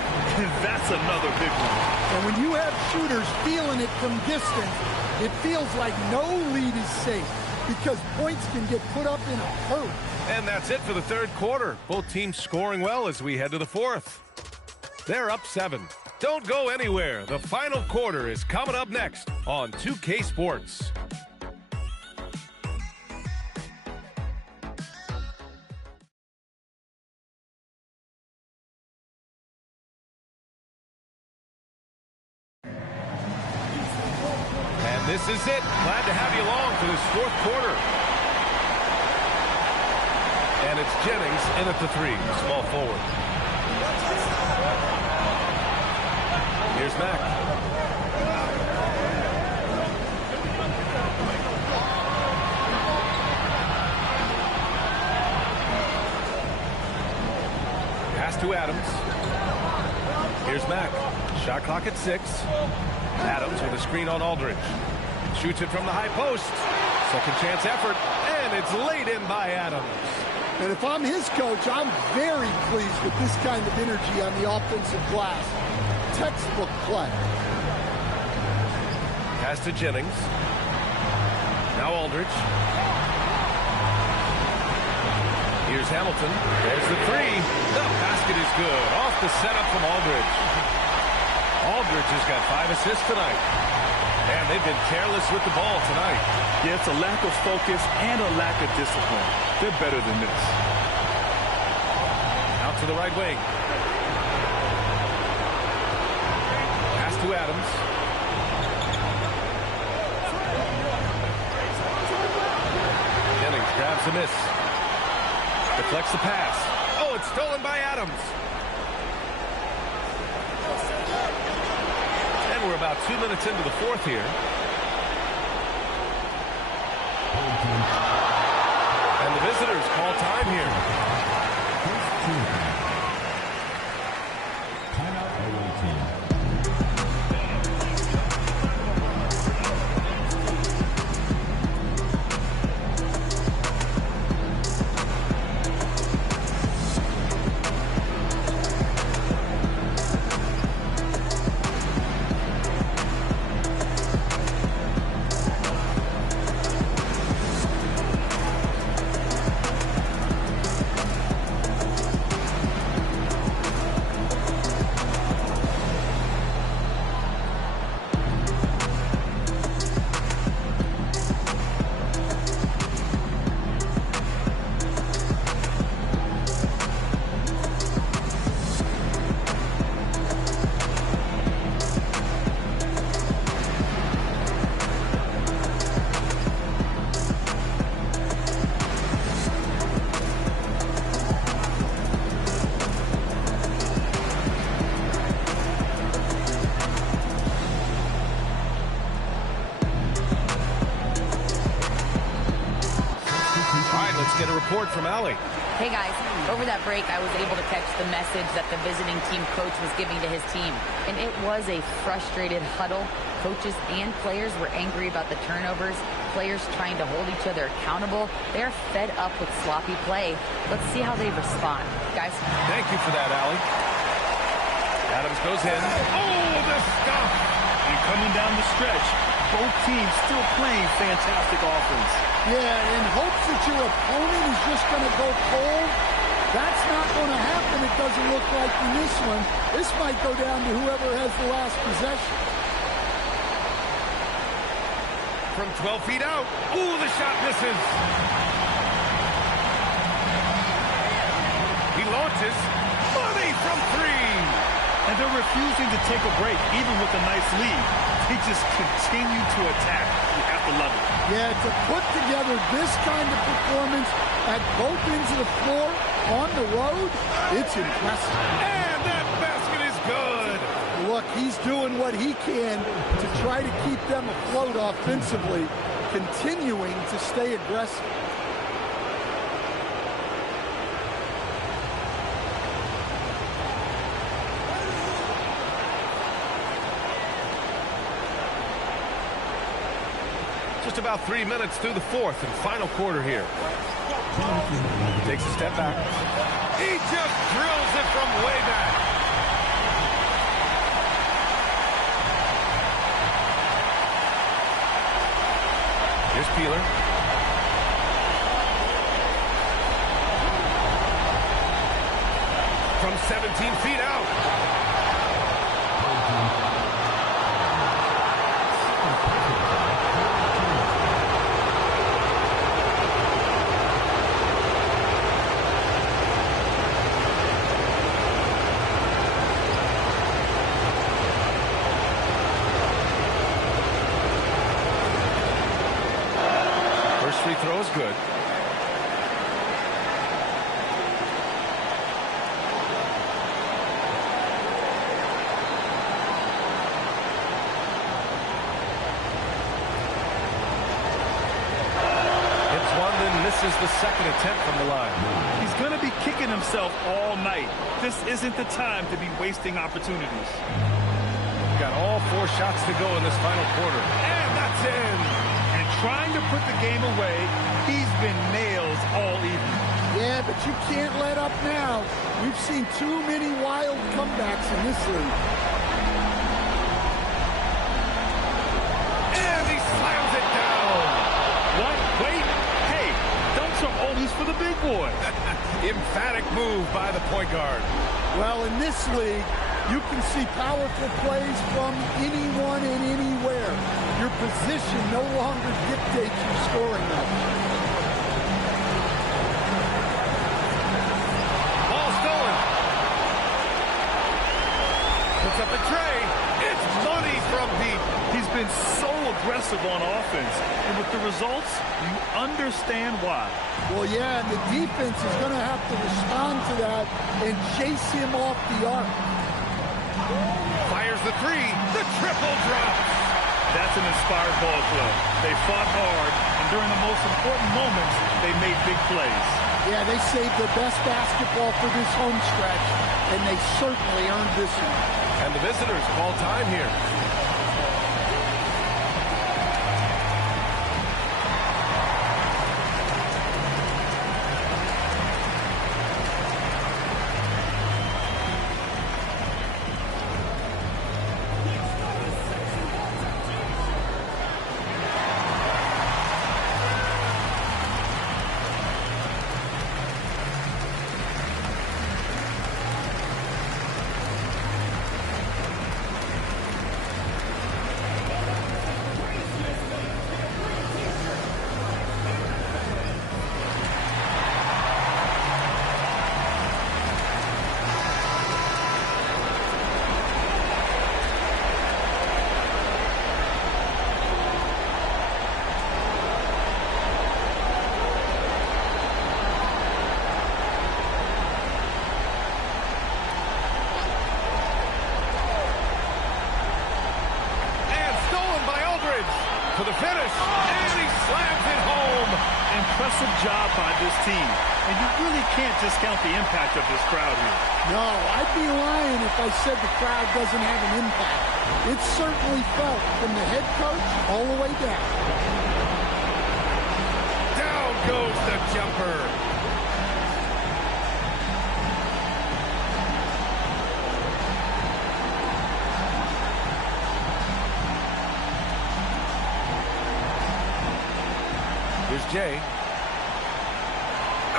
And that's another big one. And when you have shooters feeling it from distance, it feels like no lead is safe because points can get put up in a hurry. And that's it for the third quarter. Both teams scoring well as we head to the fourth. They're up 7. Don't go anywhere. The final quarter is coming up next on 2K Sports. This is it. Glad to have you along for this fourth quarter. And it's Jennings in at the 3, small forward. Here's Mack. Pass to Adams. Here's Mack. Shot clock at 6. Adams with a screen on Aldridge. Shoots it from the high post. Second chance effort, and it's laid in by Adams. And if I'm his coach, I'm very pleased with this kind of energy on the offensive glass. Textbook play. Pass to Jennings. Now Aldridge. Here's Hamilton. There's the 3. The basket is good. Off the setup from Aldridge. Aldridge has got 5 assists tonight. And they've been careless with the ball tonight. Yeah, it's a lack of focus and a lack of discipline. They're better than this. Out to the right wing. Pass to Adams. Jennings grabs the miss. Deflects the pass. Oh, it's stolen by Adams. We're about 2 minutes into the fourth here. And the visitors call time here. Timeout away team. Get a report from Allie. Hey guys, over that break I was able to catch the message that the visiting team coach was giving to his team. And it was a frustrated huddle. Coaches and players were angry about the turnovers. Players trying to hold each other accountable. They're fed up with sloppy play. Let's see how they respond. Guys. Thank you for that, Allie. Adams goes in. Oh, the stop! And coming down the stretch, both teams still playing fantastic offense. Yeah, in hopes that your opponent is just going to go cold. That's not going to happen, it doesn't look like in this one. This might go down to whoever has the last possession. From 12 feet out. Ooh, the shot misses. He launches. Money from 3. And they're refusing to take a break, even with a nice lead. They just continue to attack. You have to love it. Yeah, to put together this kind of performance at both ends of the floor on the road, it's impressive. And that basket is good. Look, he's doing what he can to try to keep them afloat offensively, continuing to stay aggressive. Just about 3 minutes through the fourth and final quarter here. Takes a step back. He just drills it from way back. Here's Peeler. From 17 feet out. Free throw is good. Hits one, then misses the second attempt from the line. He's going to be kicking himself all night. This isn't the time to be wasting opportunities. Got all 4 shots to go in this final quarter. And that's in. Trying to put the game away, he's been nails all evening. Yeah, but you can't let up now. We've seen too many wild comebacks in this league. And he slams it down. What? Wait. Hey, dunks are always for the big boy. Emphatic move by the point guard. Well, in this league, you can see powerful plays from anyone and anywhere. Your position no longer dictates your scoring level. Ball stolen. Puts up a tray. It's money from deep. He's been so aggressive on offense. And with the results, you understand why. Well, yeah, and the defense is going to have to respond to that and chase him off the arc. Fires the 3. The triple drops. That's an inspired ball club. They fought hard, and during the most important moments, they made big plays. Yeah, they saved the best basketball for this home stretch, and they certainly earned this one. And the visitors call time here. For the finish, and he slams it home. Impressive job by this team, and you really can't discount the impact of this crowd here. No, I'd be lying if I said the crowd doesn't have an impact. It's certainly felt from the head coach all the way down. Down goes the jumper. Here's Jay.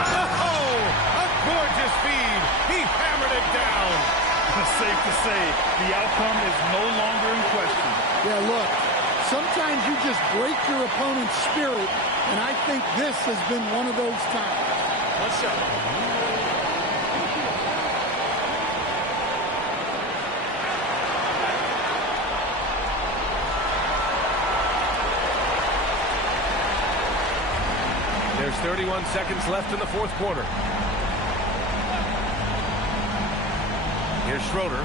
Oh, a gorgeous feed. He hammered it down. It's safe to say the outcome is no longer in question. Yeah, look, sometimes you just break your opponent's spirit, and I think this has been one of those times. What's up? There's 31 seconds left in the fourth quarter. Here's Schroeder.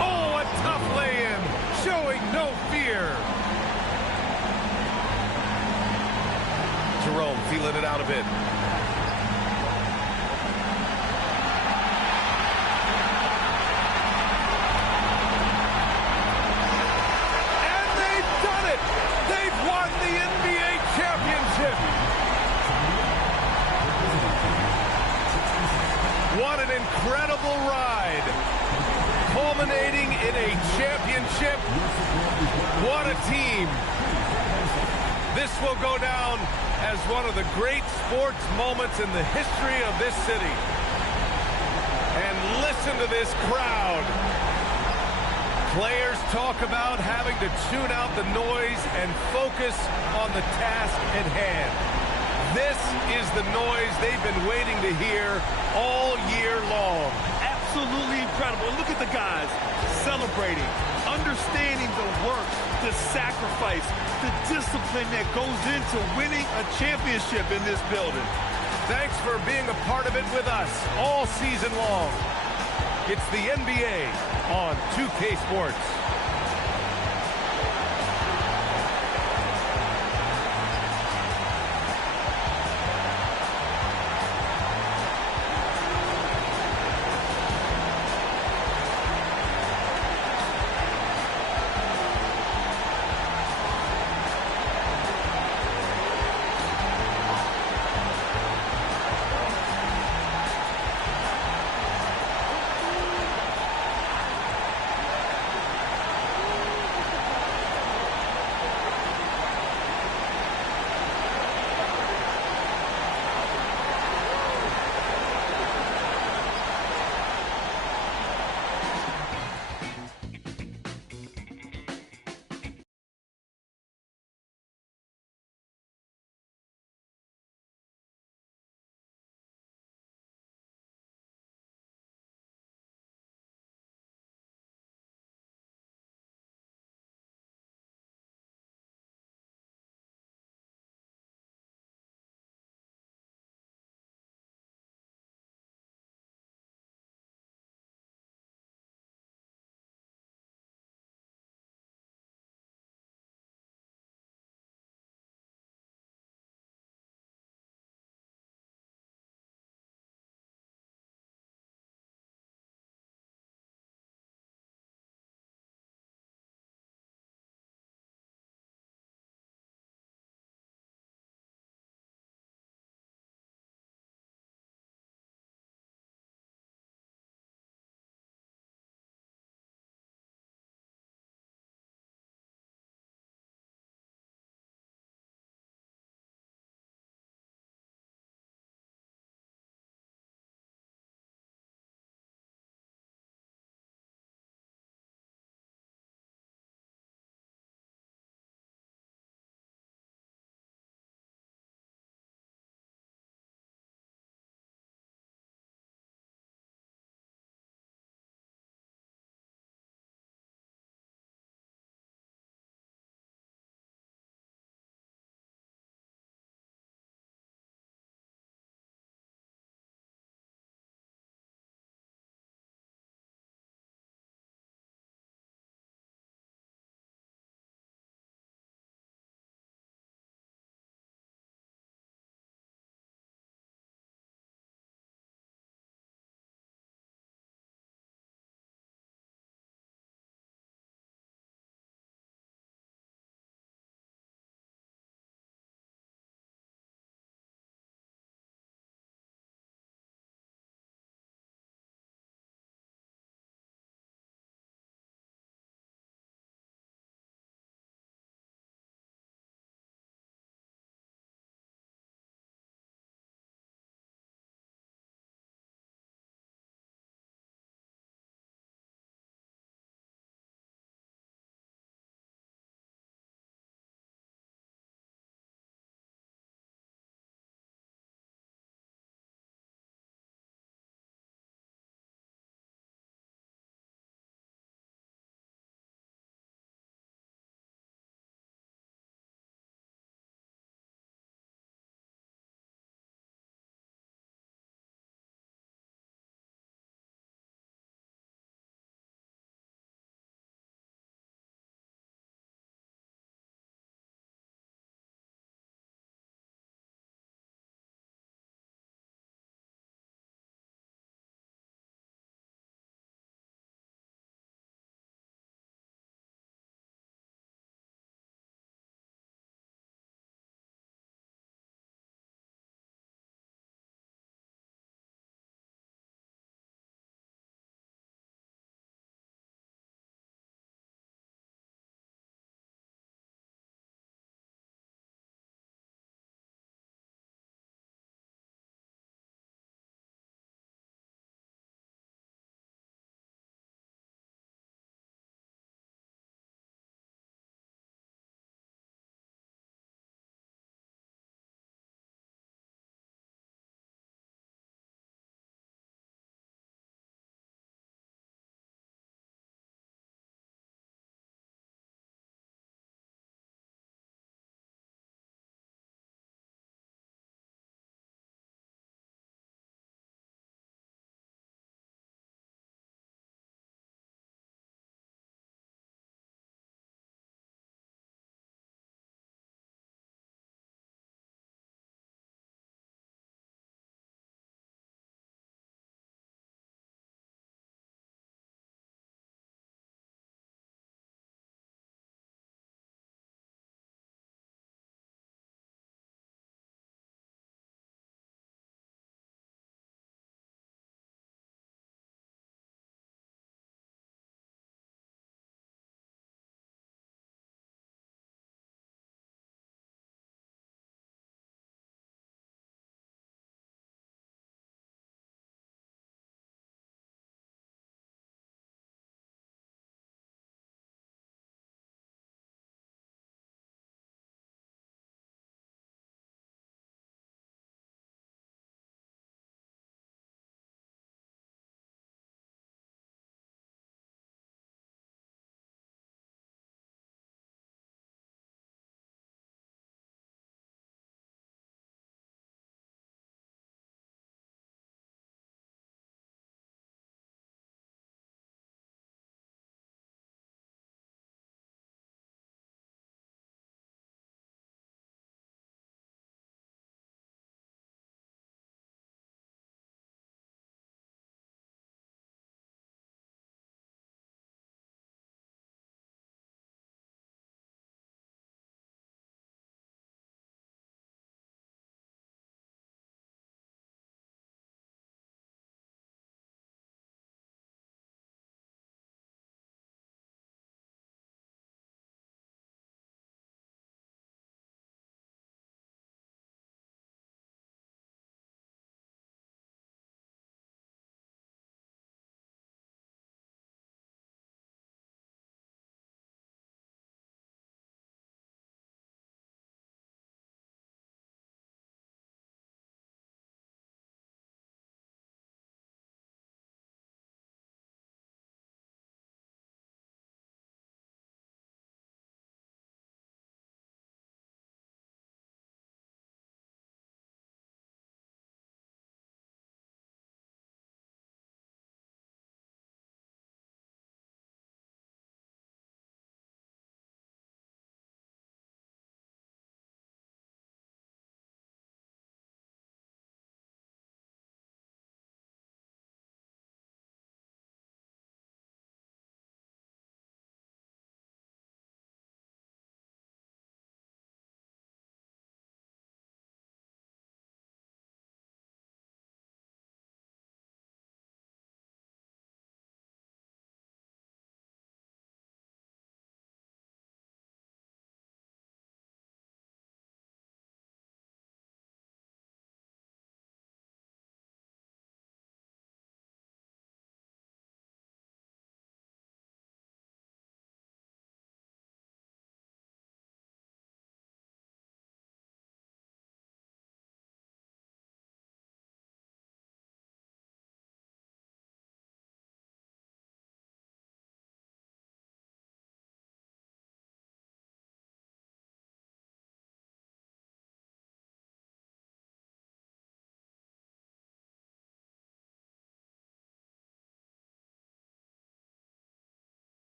Oh, a tough lay-in, showing no fear. Jerome feeling it out a bit. And they've done it! They've won the NBA championship! What an incredible ride! Culminating in a championship. What a team! This will go down as one of the great sports moments in the history of this city. And listen to this crowd. Players talk about having to tune out the noise and focus on the task at hand. This is the noise they've been waiting to hear all year long. Absolutely incredible. And look at the guys celebrating, understanding the work, the sacrifice, the discipline that goes into winning a championship in this building. Thanks for being a part of it with us all season long. It's the NBA on 2K Sports.